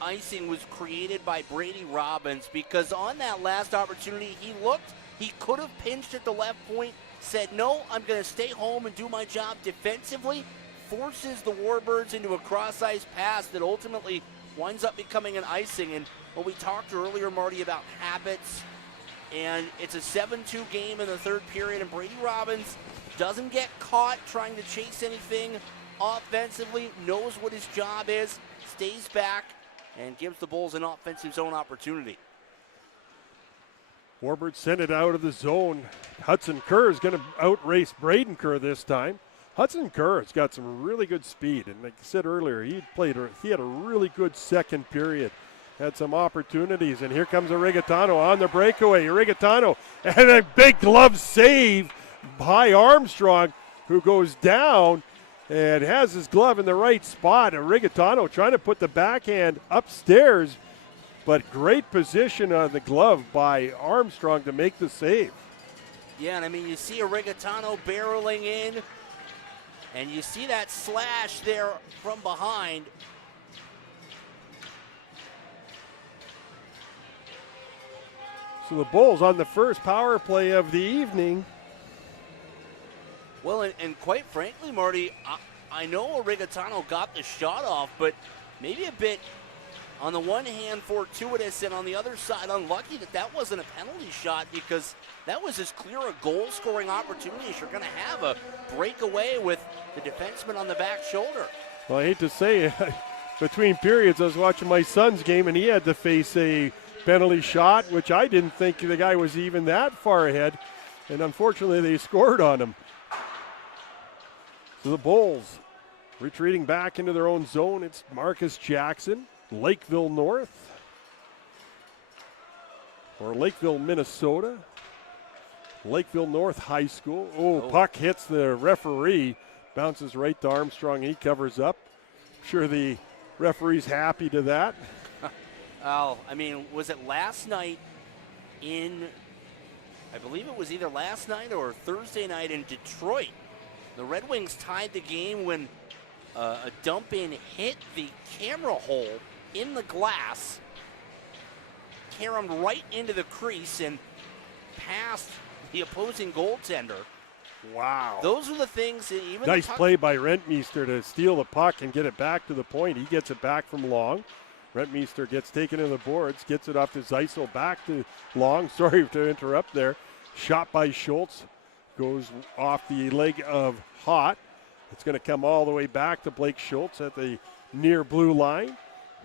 icing was created by Brady Robbins, because on that last opportunity he could have pinched at the left point, said, no, I'm going to stay home and do my job defensively, forces the Warbirds into a cross-ice pass that ultimately winds up becoming an icing. And when we talked earlier, Marty, about habits, and it's a 7-2 game in the third period, and Brady Robbins, doesn't get caught trying to chase anything offensively, knows what his job is, stays back, and gives the Bulls an offensive zone opportunity. Warbirds send it out of the zone. Hudson Kerr is going to outrace Braden Kerr this time. Hudson Kerr has got some really good speed, and like I said earlier, he had a really good second period. Had some opportunities, and here comes Rigatano on the breakaway. Rigatano, and a big glove save by Armstrong, who goes down and has his glove in the right spot. Rigatano trying to put the backhand upstairs, but great position on the glove by Armstrong to make the save. Yeah, and I mean, you see Rigatano barreling in, and you see that slash there from behind. So the Bulls on the first power play of the evening. Well, and quite frankly, Marty, I know Rigatano got the shot off, but maybe a bit, on the one hand, fortuitous, and on the other side, unlucky that wasn't a penalty shot, because that was as clear a goal-scoring opportunity as you're going to have, a breakaway with the defenseman on the back shoulder. Well, I hate to say it, between periods, I was watching my son's game, and he had to face a penalty shot, which I didn't think the guy was even that far ahead, and unfortunately they scored on him. So the Bulls retreating back into their own zone. It's Marcus Jackson, Lakeville North, or Lakeville, Minnesota. Lakeville North High School. Oh, puck hits the referee, bounces right to Armstrong. He covers up. I'm sure the referee's happy to that. Oh, I mean, was it last night I believe it was either last night or Thursday night in Detroit. The Red Wings tied the game when a dump-in hit the camera hole in the glass, caromed right into the crease and past the opposing goaltender. Wow. Those are the things that even nice play by Rentmeester to steal the puck and get it back to the point. He gets it back from Long. Rentmeester gets taken to the boards, gets it off to Zeisel, back to Long. Sorry to interrupt there. Shot by Schultz. Goes off the leg of Hott. It's going to come all the way back to Blake Schultz at the near blue line.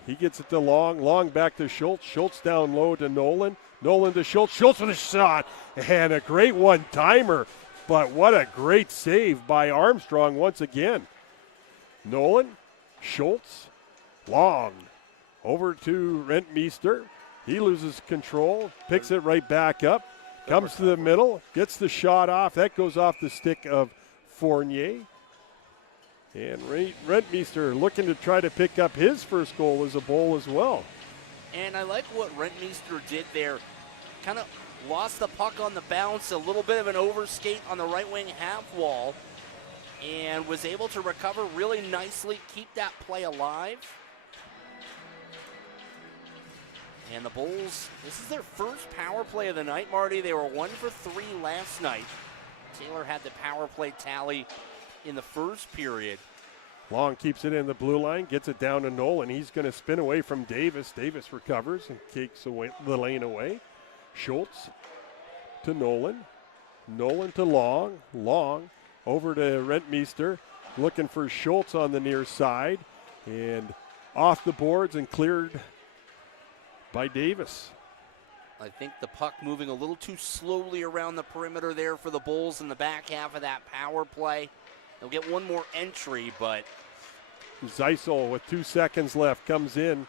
He gets it to Long. Long back to Schultz. Schultz down low to Nolan. Nolan to Schultz. Schultz with a shot. And a great one-timer. But what a great save by Armstrong once again. Nolan, Schultz, Long. Over to Rentmeester. He loses control, picks it right back up, comes to the middle, gets the shot off. That goes off the stick of Fournier. And Rentmeester looking to try to pick up his first goal as a Bull as well. And I like what Rentmeester did there. Kind of lost the puck on the bounce, a little bit of an overskate on the right wing half wall, and was able to recover really nicely, keep that play alive. And the Bulls, this is their first power play of the night, Marty. They were 1 for 3 last night. Taylor had the power play tally in the first period. Long keeps it in the blue line, gets it down to Nolan. He's going to spin away from Davis. Davis recovers and takes away the lane away. Schultz to Nolan. Nolan to Long. Long over to Rentmeester, looking for Schultz on the near side. And off the boards and cleared by Davis. I think the puck moving a little too slowly around the perimeter there for the Bulls in the back half of that power play. They'll get one more entry, but Zeisel with 2 seconds left comes in,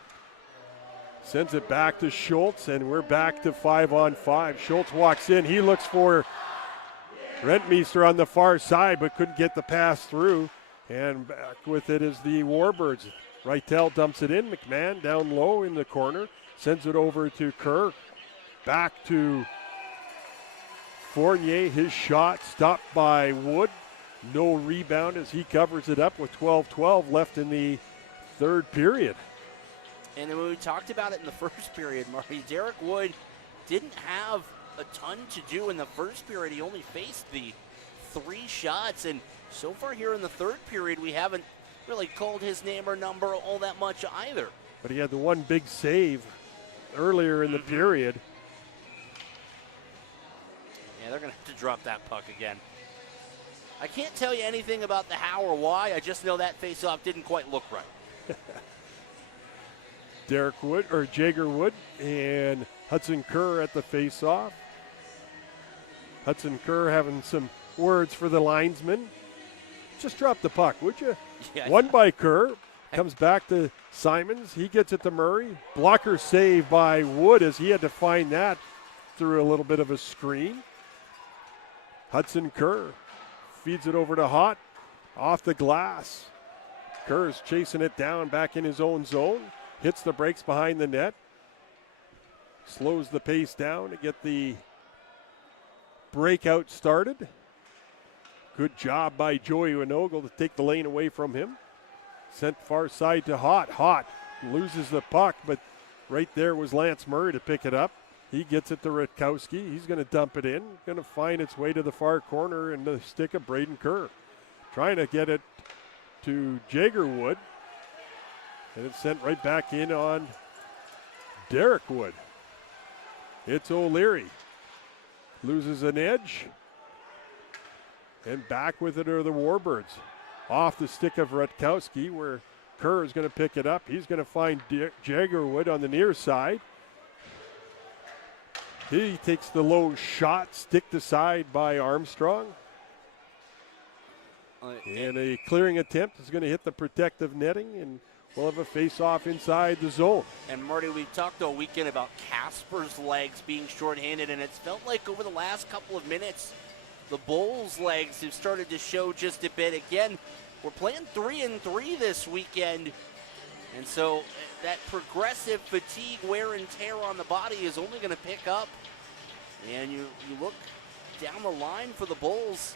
sends it back to Schultz, and we're back to 5-on-5. Schultz walks in. He looks for Rentmeester on the far side, but couldn't get the pass through. And back with it is the Warbirds. Reitel dumps it in. McMahon down low in the corner. Sends it over to Kerr. Back to Fournier. His shot stopped by Wood. No rebound as he covers it up with 12-12 left in the third period. And then when we talked about it in the first period, Marty, Derek Wood didn't have a ton to do in the first period. He only faced the 3 shots. And so far here in the third period, we haven't really called his name or number all that much either. But he had the one big save earlier in the period. Yeah, they're going to have to drop that puck again. I can't tell you anything about the how or why. I just know that face-off didn't quite look right. Jager Wood and Hudson Kerr at the face-off. Hudson Kerr having some words for the linesman. Just drop the puck, would you? Yeah. One by Kerr. Comes back to Simons. He gets it to Murray. Blocker save by Wood as he had to find that through a little bit of a screen. Hudson Kerr feeds it over to Hott. Off the glass. Kerr's chasing it down back in his own zone. Hits the brakes behind the net. Slows the pace down to get the breakout started. Good job by Joey Winogle to take the lane away from him. Sent far side to Hott. Hott loses the puck, but right there was Lance Murray to pick it up. He gets it to Rutkowski. He's going to dump it in. Going to find its way to the far corner and the stick of Braden Kerr. Trying to get it to Jager Wood. And it's sent right back in on Derek Wood. It's O'Leary. Loses an edge. And back with it are the Warbirds. Off the stick of Rutkowski, where Kerr is going to pick it up. He's going to find Jager Wood on the near side. He takes the low shot, stick to side by Armstrong. And a clearing attempt is going to hit the protective netting, and we'll have a face-off inside the zone. And Marty, we've talked all weekend about Casper's legs being shorthanded, and it's felt like over the last couple of minutes, the Bulls' legs have started to show just a bit. Again, we're playing 3-3 this weekend, and so that progressive fatigue, wear and tear on the body is only going to pick up. And you look down the line for the Bulls,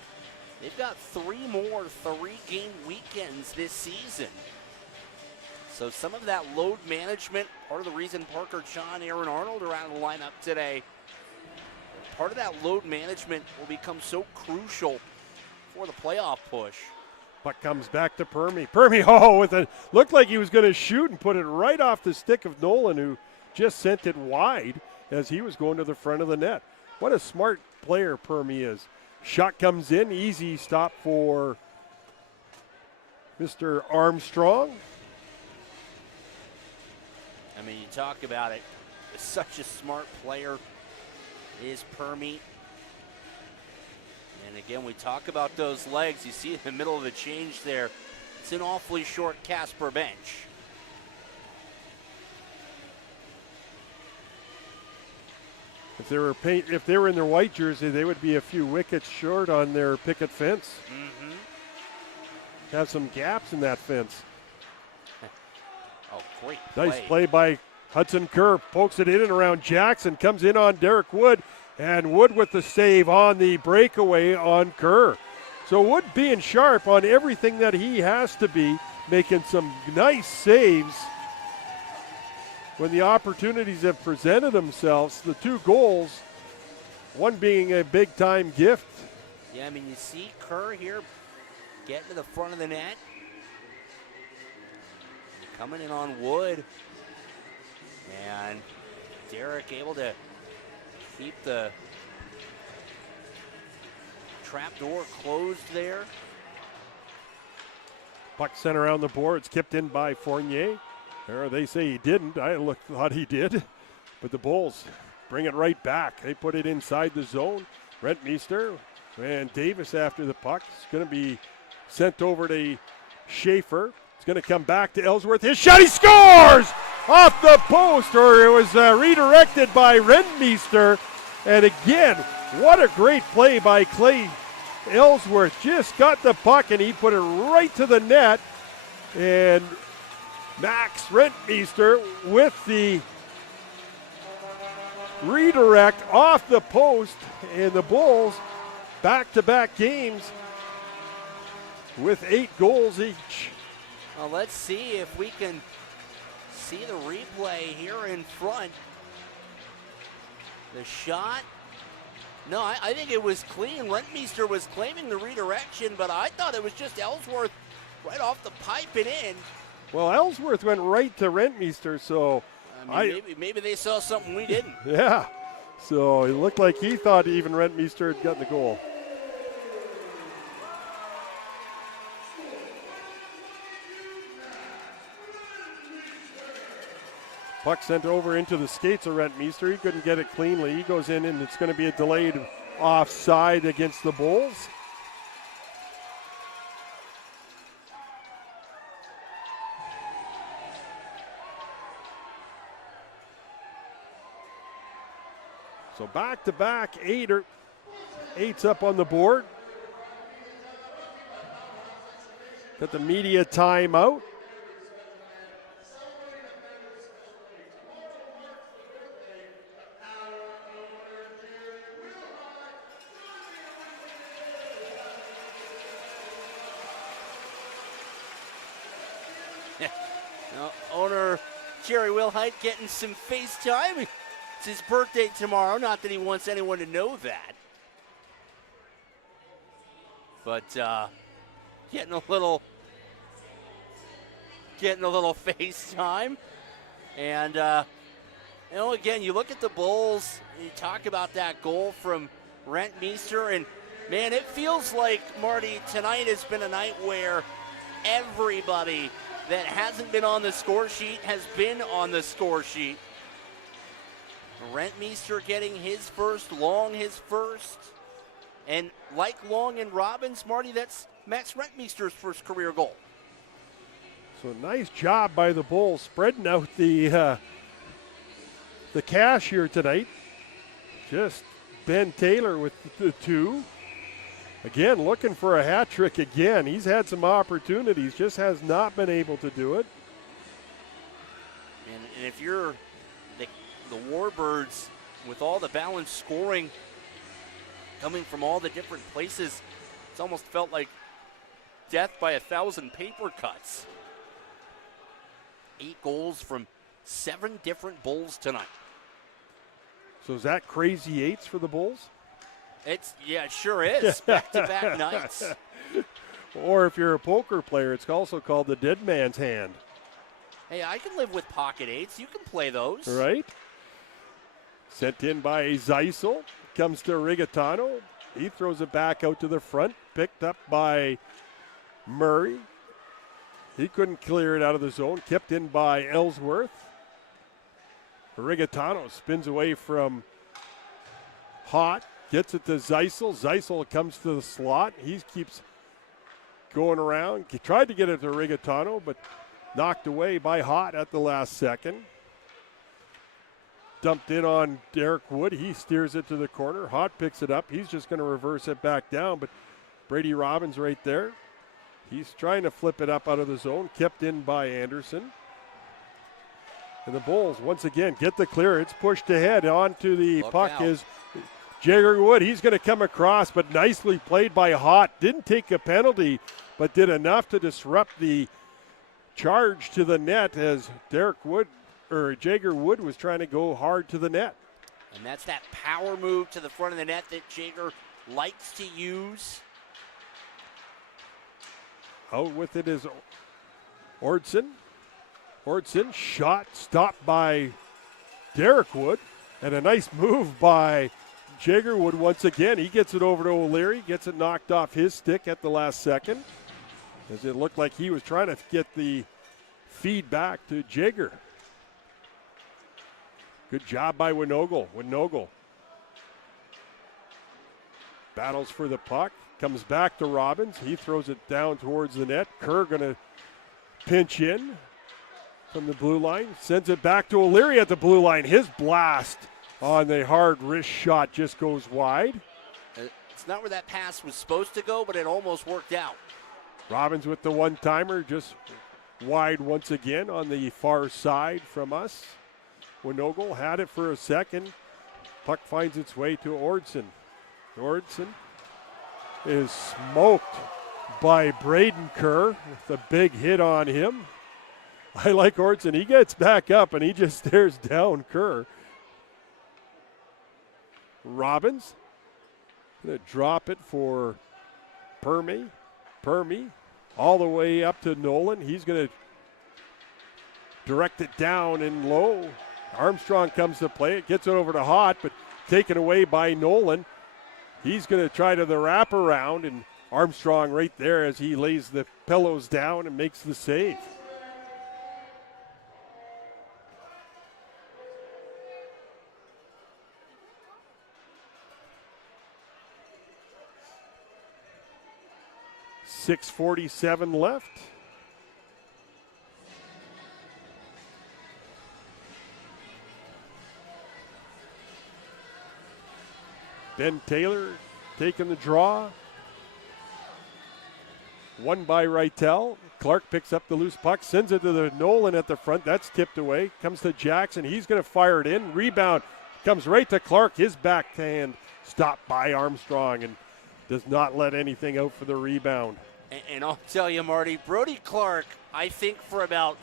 they've got 3 more 3-game weekends this season. So some of that load management, part of the reason Parker John, Aaron Arnold are out of the lineup today, part of that load management will become so crucial for the playoff push. Puck comes back to Permy. Permy, looked like he was going to shoot and put it right off the stick of Nolan, who just sent it wide as he was going to the front of the net. What a smart player Permy is. Shot comes in, easy stop for Mr. Armstrong. I mean, you talk about it, such a smart player is Permy. And again, we talk about those legs. You see in the middle of the change there, it's an awfully short Casper bench. If they were in their white jersey, they would be a few wickets short on their picket fence. Have some gaps in that fence. Oh, great play. Nice play by Hudson Kerr. Pokes it in and around Jackson. Comes in on Derek Wood. And Wood with the save on the breakaway on Kerr. So Wood being sharp on everything that he has to be, making some nice saves when the opportunities have presented themselves. The 2 goals, one being a big-time gift. Yeah, I mean, you see Kerr here getting to the front of the net. Coming in on Wood. And Derek able to keep the trap door closed there. Puck sent around the boards, kipped in by Fournier. Or they say he didn't. I thought he did. But the Bulls bring it right back. They put it inside the zone. Rentmeester and Davis after the puck. It's going to be sent over to Schaefer. It's going to come back to Ellsworth. His shot, he scores! Off the post, or it was redirected by Rentmeester. And again, what a great play by Clay Ellsworth. Just got the puck and he put it right to the net. And Max Rentmeester with the redirect off the post, and the Bulls back-to-back games with 8 goals each. Well, let's see if we can see the replay here in front. The shot. No, I think it was clean. Rentmeester was claiming the redirection, but I thought it was just Ellsworth right off the pipe and in. Well, Ellsworth went right to Rentmeester, so I mean, maybe they saw something we didn't. Yeah, so it looked like he thought even Rentmeester had gotten the goal. Puck sent over into the skates of Rentmeester. He couldn't get it cleanly. He goes in, and it's going to be a delayed offside against the Bulls. So back-to-back eight's up on the board. Got the media timeout. Owner Jerry Wilhite getting some face time. It's his birthday tomorrow. Not that he wants anyone to know that. But getting a little face time. And, again, you look at the Bulls, you talk about that goal from Rentmeester, and, man, it feels like, Marty, tonight has been a night where everybody that hasn't been on the score sheet has been on the score sheet. Rentmeester getting his first, Long his first. And like Long and Robbins, Marty, that's Max Rentmeester's first career goal. So nice job by the Bulls spreading out the cash here tonight. Just Ben Taylor with the two. Again, looking for a hat trick again. He's had some opportunities, just has not been able to do it. And if you're the Warbirds, with all the balanced scoring coming from all the different places, it's almost felt like death by 1,000 paper cuts. 8 goals from 7 different Bulls tonight. So is that crazy eights for the Bulls? It sure is. Back-to-back nights. Or if you're a poker player, it's also called the dead man's hand. Hey, I can live with pocket eights. You can play those. Right. Sent in by Zeisel. Comes to Rigatano. He throws it back out to the front. Picked up by Murray. He couldn't clear it out of the zone. Kept in by Ellsworth. Rigatano spins away from Hott. Gets it to Zeisel. Zeisel comes to the slot. He keeps going around. He tried to get it to Rigatano, but knocked away by Hott at the last second. Dumped in on Derek Wood. He steers it to the corner. Hott picks it up. He's just going to reverse it back down, but Brady Robbins right there. He's trying to flip it up out of the zone. Kept in by Anderson. And the Bulls, once again, get the clear. It's pushed ahead. Onto the puck is Jagger Wood. He's going to come across, but nicely played by Hott. Didn't take a penalty, but did enough to disrupt the charge to the net as Jagger Wood was trying to go hard to the net. And that's that power move to the front of the net that Jagger likes to use. Out with it is Ordson. Ordson shot stopped by Derek Wood, and a nice move by Jagger Wood once again. He gets it over to O'Leary, gets it knocked off his stick at the last second, as it looked like he was trying to get the feed back to Jagger. Good job by Winogle. Winogle battles for the puck, comes back to Robbins. He throws it down towards the net. Kerr going to pinch in from the blue line, sends it back to O'Leary at the blue line. His blast on the hard wrist shot just goes wide. It's not where that pass was supposed to go, but it almost worked out. Robbins with the one-timer, just wide once again on the far side from us. Winogle had it for a second. Puck finds its way to Ordson. Ordson is smoked by Braden Kerr with a big hit on him. I like Ordson. He gets back up and he just stares down Kerr. Robbins going to drop it for Permy. Permy all the way up to Nolan. He's going to direct it down and low. Armstrong comes to play it, gets it over to Hott, but taken away by Nolan. He's going to try to the wraparound, and Armstrong right there as he lays the pillows down and makes the save. 6:47 left. Ben Taylor taking the draw. Won by Reitel. Clark picks up the loose puck, sends it to the Nolan at the front. That's tipped away. Comes to Jackson. He's going to fire it in. Rebound comes right to Clark. His backhand stopped by Armstrong and does not let anything out for the rebound. And I'll tell you, Marty, Brody Clark, I think for about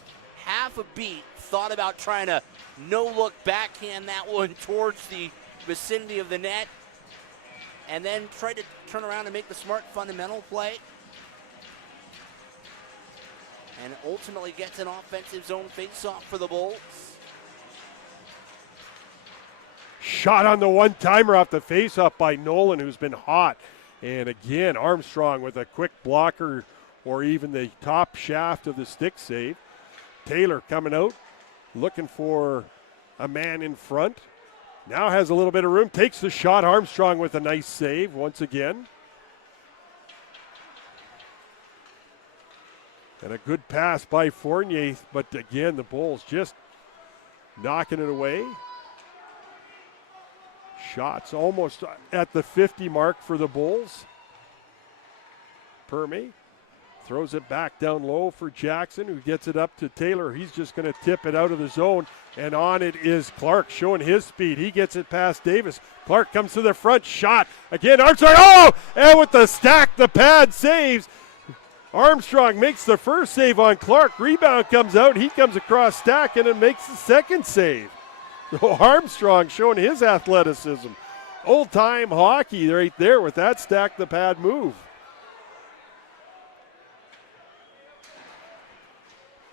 half a beat, thought about trying to no-look backhand that one towards the vicinity of the net, and then tried to turn around and make the smart fundamental play. And ultimately gets an offensive zone face-off for the Bulls. Shot on the one-timer off the face-off by Nolan, who's been hot. And again, Armstrong with a quick blocker or even the top shaft of the stick save. Taylor coming out, looking for a man in front. Now has a little bit of room, takes the shot. Armstrong with a nice save once again. And a good pass by Fournier, but again, the Bulls just knocking it away. Shots almost at the 50 mark for the Bulls. Perme throws it back down low for Jackson, who gets it up to Taylor. He's just going to tip it out of the zone, and on it is Clark showing his speed. He gets it past Davis. Clark comes to the front, shot. Again, Armstrong, oh! And with the stack, the pad saves. Armstrong makes the first save on Clark. Rebound comes out. He comes across stack and then makes the second save. So Armstrong showing his athleticism. Old-time hockey right there with that stack the pad move.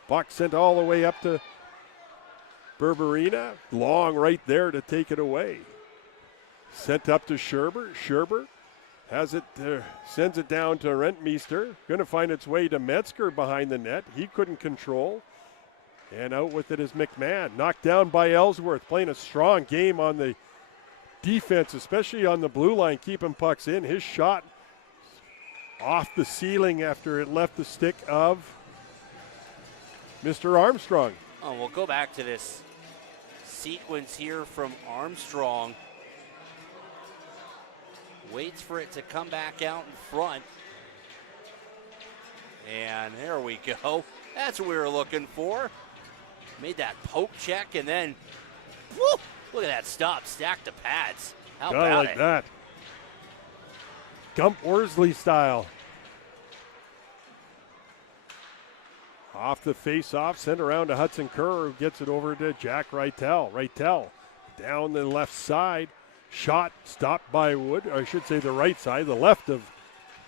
Puck sent all the way up to Berberina. Long right there to take it away. Sent up to Scherber. Scherber has it, sends it down to Rentmeester. Going to find its way to Metzger behind the net. He couldn't control. And out with it is McMahon. Knocked down by Ellsworth. Playing a strong game on the defense, especially on the blue line, keeping pucks in. His shot off the ceiling after it left the stick of Mr. Armstrong. Oh, we'll go back to this sequence here from Armstrong. Waits for it to come back out in front. And there we go. That's what we were looking for. Made that poke check and then, whoo, look at that stop. Stack the pads. How about like it? That. Gump Worsley style. Off the face-off, sent around to Hudson Kerr, who gets it over to Jack Reitel. Reitel down the left side. Shot stopped by Wood, or I should say the right side, the left of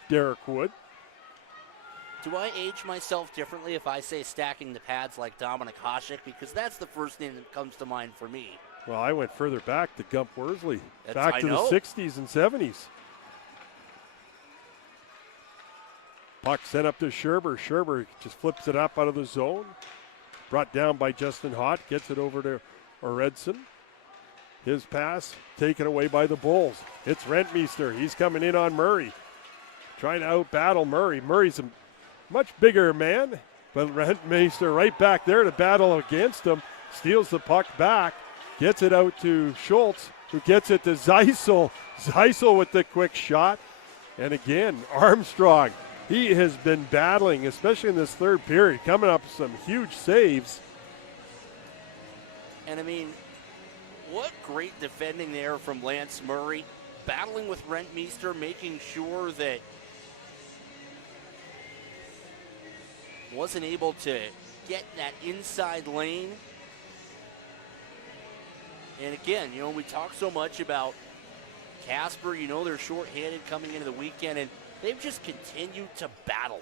Derek Wood. Do I age myself differently if I say stacking the pads like Dominic Hasek? Because that's the first name that comes to mind for me. Well, I went further back to Gump Worsley, I to know. the 60s and 70s. Puck sent up to Scherber. Scherber just flips it up out of the zone. Brought down by Justin Hott, gets it over to Oredson. His pass taken away by the Bulls. It's Rentmeester. He's coming in on Murray. Trying to out-battle Murray. Murray's a much bigger man, but Rentmeester right back there to battle against him. Steals the puck back. Gets it out to Schultz, who gets it to Zeisel. Zeisel with the quick shot. And again, Armstrong. He has been battling, especially in this third period, coming up with some huge saves. And I mean, what great defending there from Lance Murray, battling with Rentmeester, making sure that wasn't able to get that inside lane. And again, you know, we talk so much about Casper, you know, they're shorthanded coming into the weekend, and they've just continued to battle.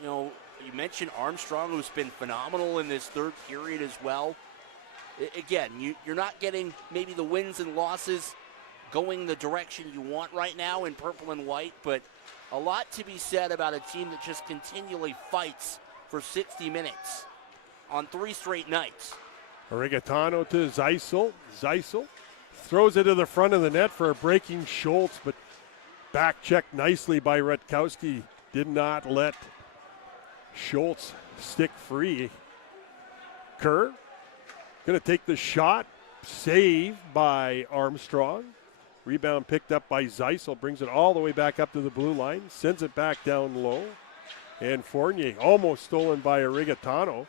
You know, you mentioned Armstrong, who's been phenomenal in this third period as well. Again, you're not getting maybe the wins and losses going the direction you want right now in purple and white, but a lot to be said about a team that just continually fights for 60 minutes on 3 straight nights. Rigatano to Zeisel. Zeisel throws it to the front of the net for a breaking Schultz, but back checked nicely by Rutkowski did not let Schultz stick free. Kerr going to take the shot. Save by Armstrong. Rebound picked up by Zeisel. Brings it all the way back up to the blue line. Sends it back down low. And Fournier almost stolen by Arigatano.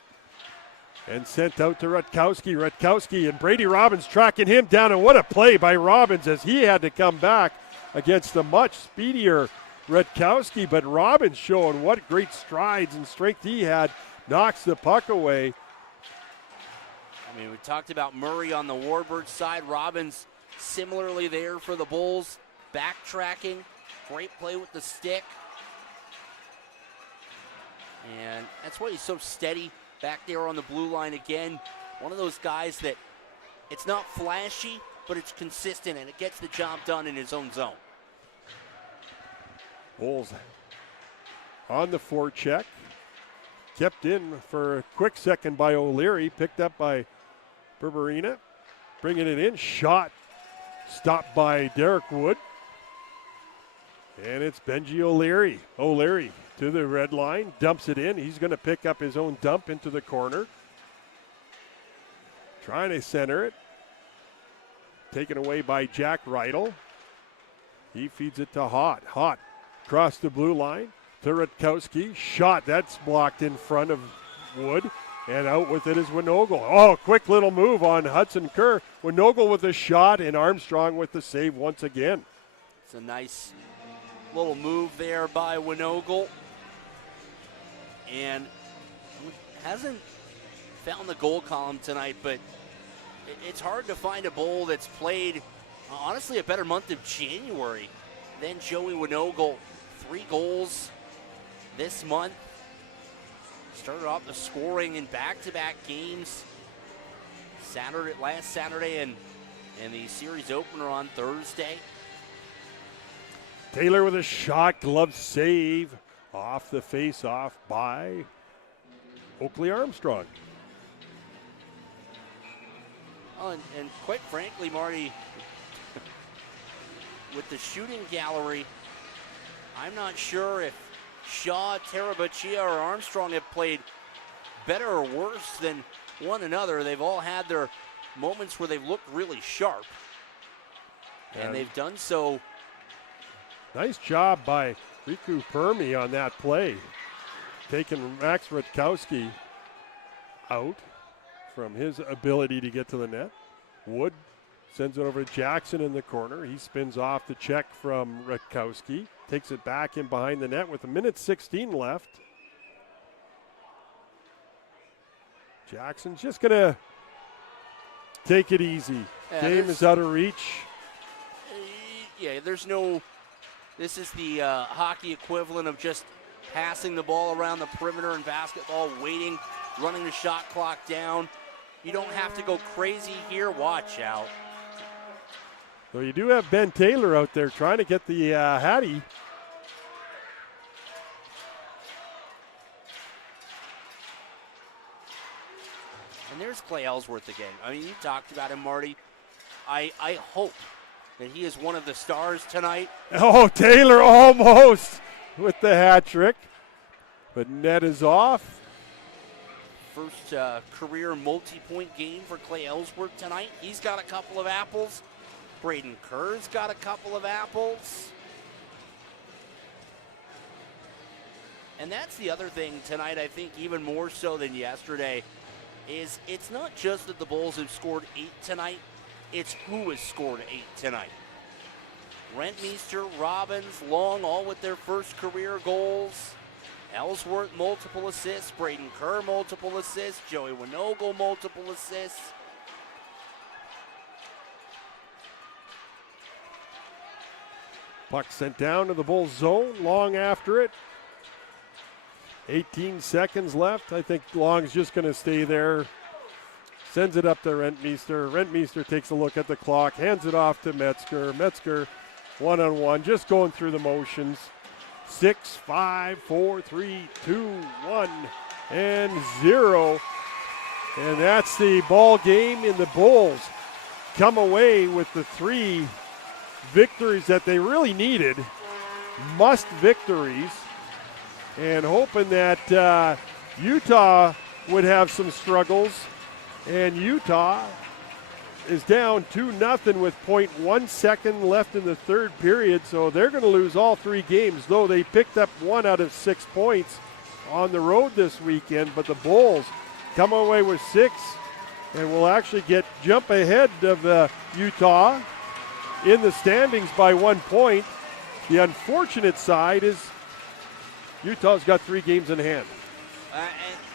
And sent out to Rutkowski. Rutkowski and Brady Robbins tracking him down. And what a play by Robbins as he had to come back against the much speedier Rutkowski. But Robbins showing what great strides and strength he had. Knocks the puck away. I mean, we talked about Murray on the Warbirds side. Robbins similarly there for the Bulls. Backtracking. Great play with the stick. And that's why he's so steady back there on the blue line again. One of those guys that it's not flashy, but it's consistent and it gets the job done in his own zone. Bulls on the forecheck. Kept in for a quick second by O'Leary. Picked up by Berberina. Bringing it in. Shot. Stopped by Derek Wood. And it's Benji O'Leary. O'Leary to the red line. Dumps it in. He's going to pick up his own dump into the corner. Trying to center it. Taken away by Jack Riedel. He feeds it to Hott. Hott across the blue line to Rutkowski. Shot. That's blocked in front of Wood. And out with it is Winogle. Oh, quick little move on Hudson Kerr. Winogle with a shot and Armstrong with the save once again. It's a nice little move there by Winogle. And hasn't found the goal column tonight, but it's hard to find a Bull that's played, honestly, a better month of January than Joey Winogle. 3 goals this month. Started off the scoring in back-to-back games. Last Saturday and the series opener on Thursday. Taylor with a shot, glove save off the face-off by Oakley Armstrong. Oh, and quite frankly, Marty, with the shooting gallery, I'm not sure if Shaw, Terabachia, or Armstrong have played better or worse than one another. They've all had their moments where they've looked really sharp. And they've done so. Nice job by Riku Permi on that play. Taking Max Rutkowski out from his ability to get to the net. Wood sends it over to Jackson in the corner. He spins off the check from Rutkowski. Takes it back in behind the net with 1:16 left. Jackson's just going to take it easy. Game is out of reach. Yeah, this is the hockey equivalent of just passing the ball around the perimeter in basketball, waiting, running the shot clock down. You don't have to go crazy here. Watch out. So you do have Ben Taylor out there trying to get the Hattie. And there's Clay Ellsworth again. I mean, you talked about him, Marty. I hope that he is one of the stars tonight. Oh, Taylor almost with the hat trick. But net is off. First career multi-point game for Clay Ellsworth tonight. He's got a couple of apples. Braden Kerr's got a couple of apples. And that's the other thing tonight, I think, even more so than yesterday, is it's not just that the Bulls have scored 8 tonight, it's who has scored 8 tonight. Rentmeester, Robbins, Long, all with their first career goals. Ellsworth, multiple assists. Braden Kerr, multiple assists. Joey Winogle, multiple assists. Puck sent down to the Bulls zone. Long after it. 18 seconds left. I think Long's just going to stay there. Sends it up to Rentmeester. Rentmeester takes a look at the clock. Hands it off to Metzger. Metzger one-on-one. Just going through the motions. 6, 5, 4, 3, 2, 1, and 0. And that's the ball game. And the Bulls come away with the 3 victories that they really needed. Must victories. and hoping that Utah would have some struggles. And Utah is down 2-0 with 0.1 second left in the third period, so they're going to lose all 3 games, though they picked up 1 out of 6 points on the road this weekend. But the Bulls come away with 6 and will actually jump ahead of Utah in the standings by 1 point. The unfortunate side is Utah's got 3 games in hand.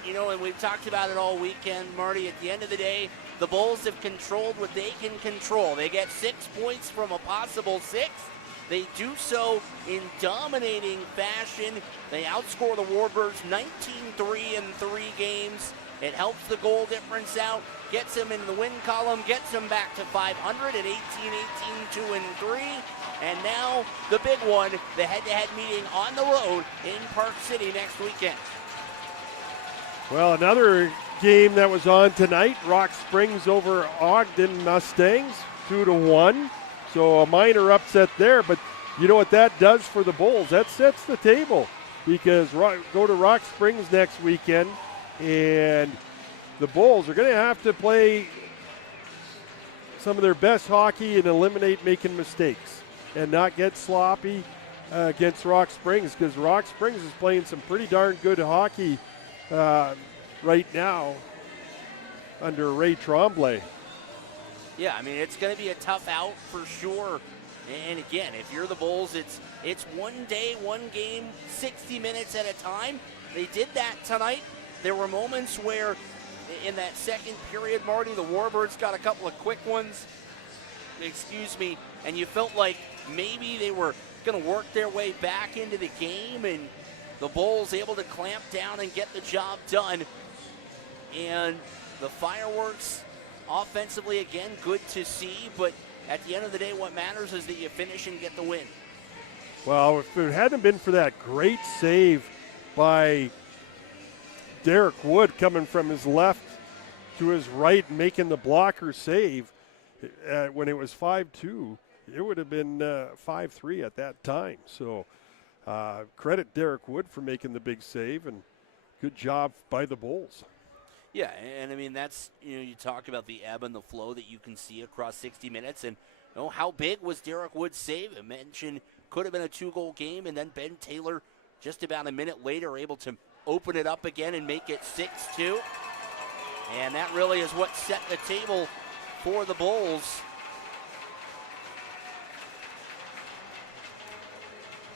And we've talked about it all weekend, Marty. At the end of the day, the Bulls have controlled what they can control. They get 6 points from a possible 6. They do so in dominating fashion. They outscore the Warbirds 19-3 in 3 games. It helps the goal difference out, gets them in the win column, gets them back to 500 at 18-18, 2-3. And now the big one, the head-to-head meeting on the road in Park City next weekend. Well, another game that was on tonight, Rock Springs over Ogden Mustangs, 2-1. So a minor upset there, but you know what that does for the Bulls? That sets the table, because go to Rock Springs next weekend, and the Bulls are going to have to play some of their best hockey and eliminate making mistakes and not get sloppy against Rock Springs, because Rock Springs is playing some pretty darn good hockey right now under Ray Tremblay. Yeah, I mean, it's going to be a tough out for sure. And again, if you're the Bulls, it's one day, one game, 60 minutes at a time. They did that tonight. There were moments where in that second period, Marty, the Warbirds got a couple of quick ones, and you felt like maybe they were going to work their way back into the game, and the Bulls able to clamp down and get the job done. And the fireworks offensively, again, good to see, but at the end of the day, what matters is that you finish and get the win. Well, if it hadn't been for that great save by Derek Wood coming from his left to his right, making the blocker save when it was 5-2, it would have been 5-3 at that time. So credit Derek Wood for making the big save, and good job by the Bulls. Yeah, and I mean, that's, you talk about the ebb and the flow that you can see across 60 minutes. And how big was Derek Wood's save? I mentioned could have been a 2-goal game, and then Ben Taylor just about a minute later able to open it up again and make it 6-2. And that really is what set the table for the Bulls.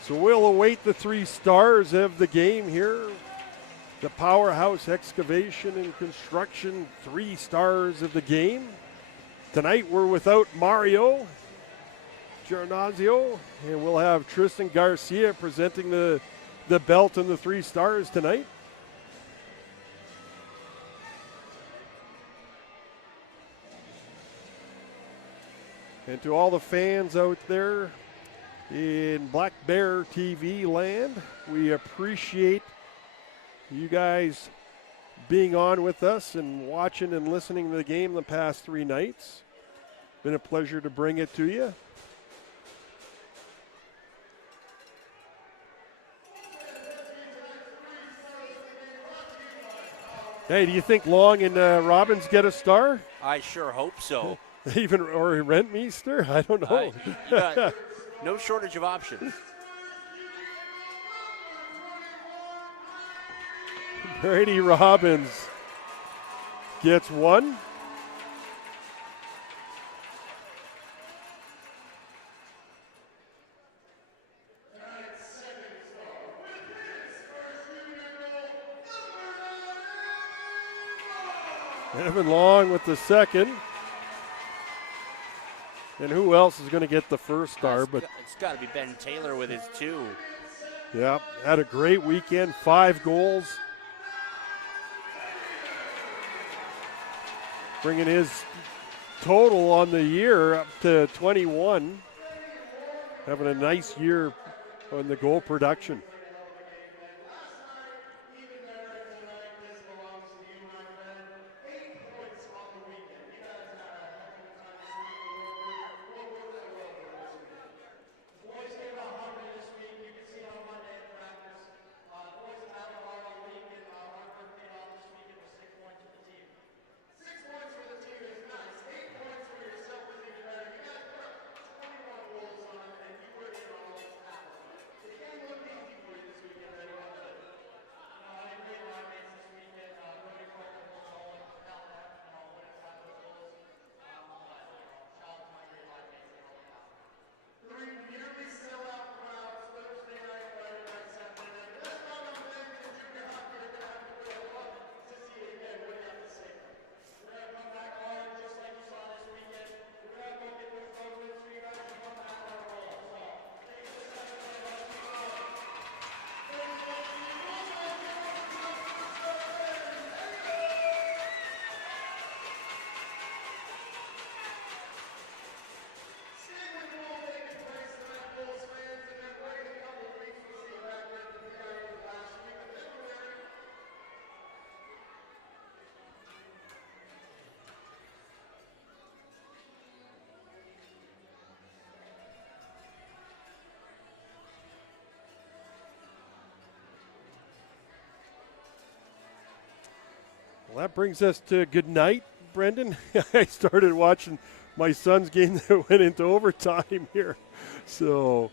So we'll await the 3 stars of the game here. The Powerhouse Excavation and Construction, 3 stars of the game. Tonight we're without Mario Giornazio, and we'll have Tristan Garcia presenting the belt and the 3 stars tonight. And to all the fans out there in BlackBear TV land, we appreciate you guys being on with us and watching and listening to the game the past 3 nights. Been a pleasure to bring it to you. Hey, do you think Long and Robbins get a star? I sure hope so. Even or Rentmeester? I don't know. You got no shortage of options. Brady Robbins gets 1. Evan Long with the 2nd. And who else is going to get the 1st star? It's got to be Ben Taylor with his 2. Yeah, had a great weekend, 5 goals. Bringing his total on the year up to 21. Having a nice year on the goal production. Well, that brings us to good night, Brendan. I started watching my son's game that went into overtime here. So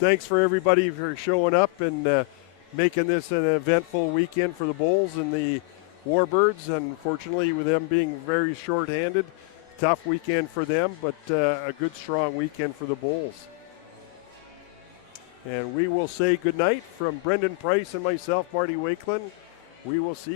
thanks for everybody for showing up and making this an eventful weekend for the Bulls and the Warbirds. Unfortunately, with them being very short-handed, tough weekend for them, but a good, strong weekend for the Bulls. And we will say goodnight from Brendan Price and myself, Marty Wakeland. We will see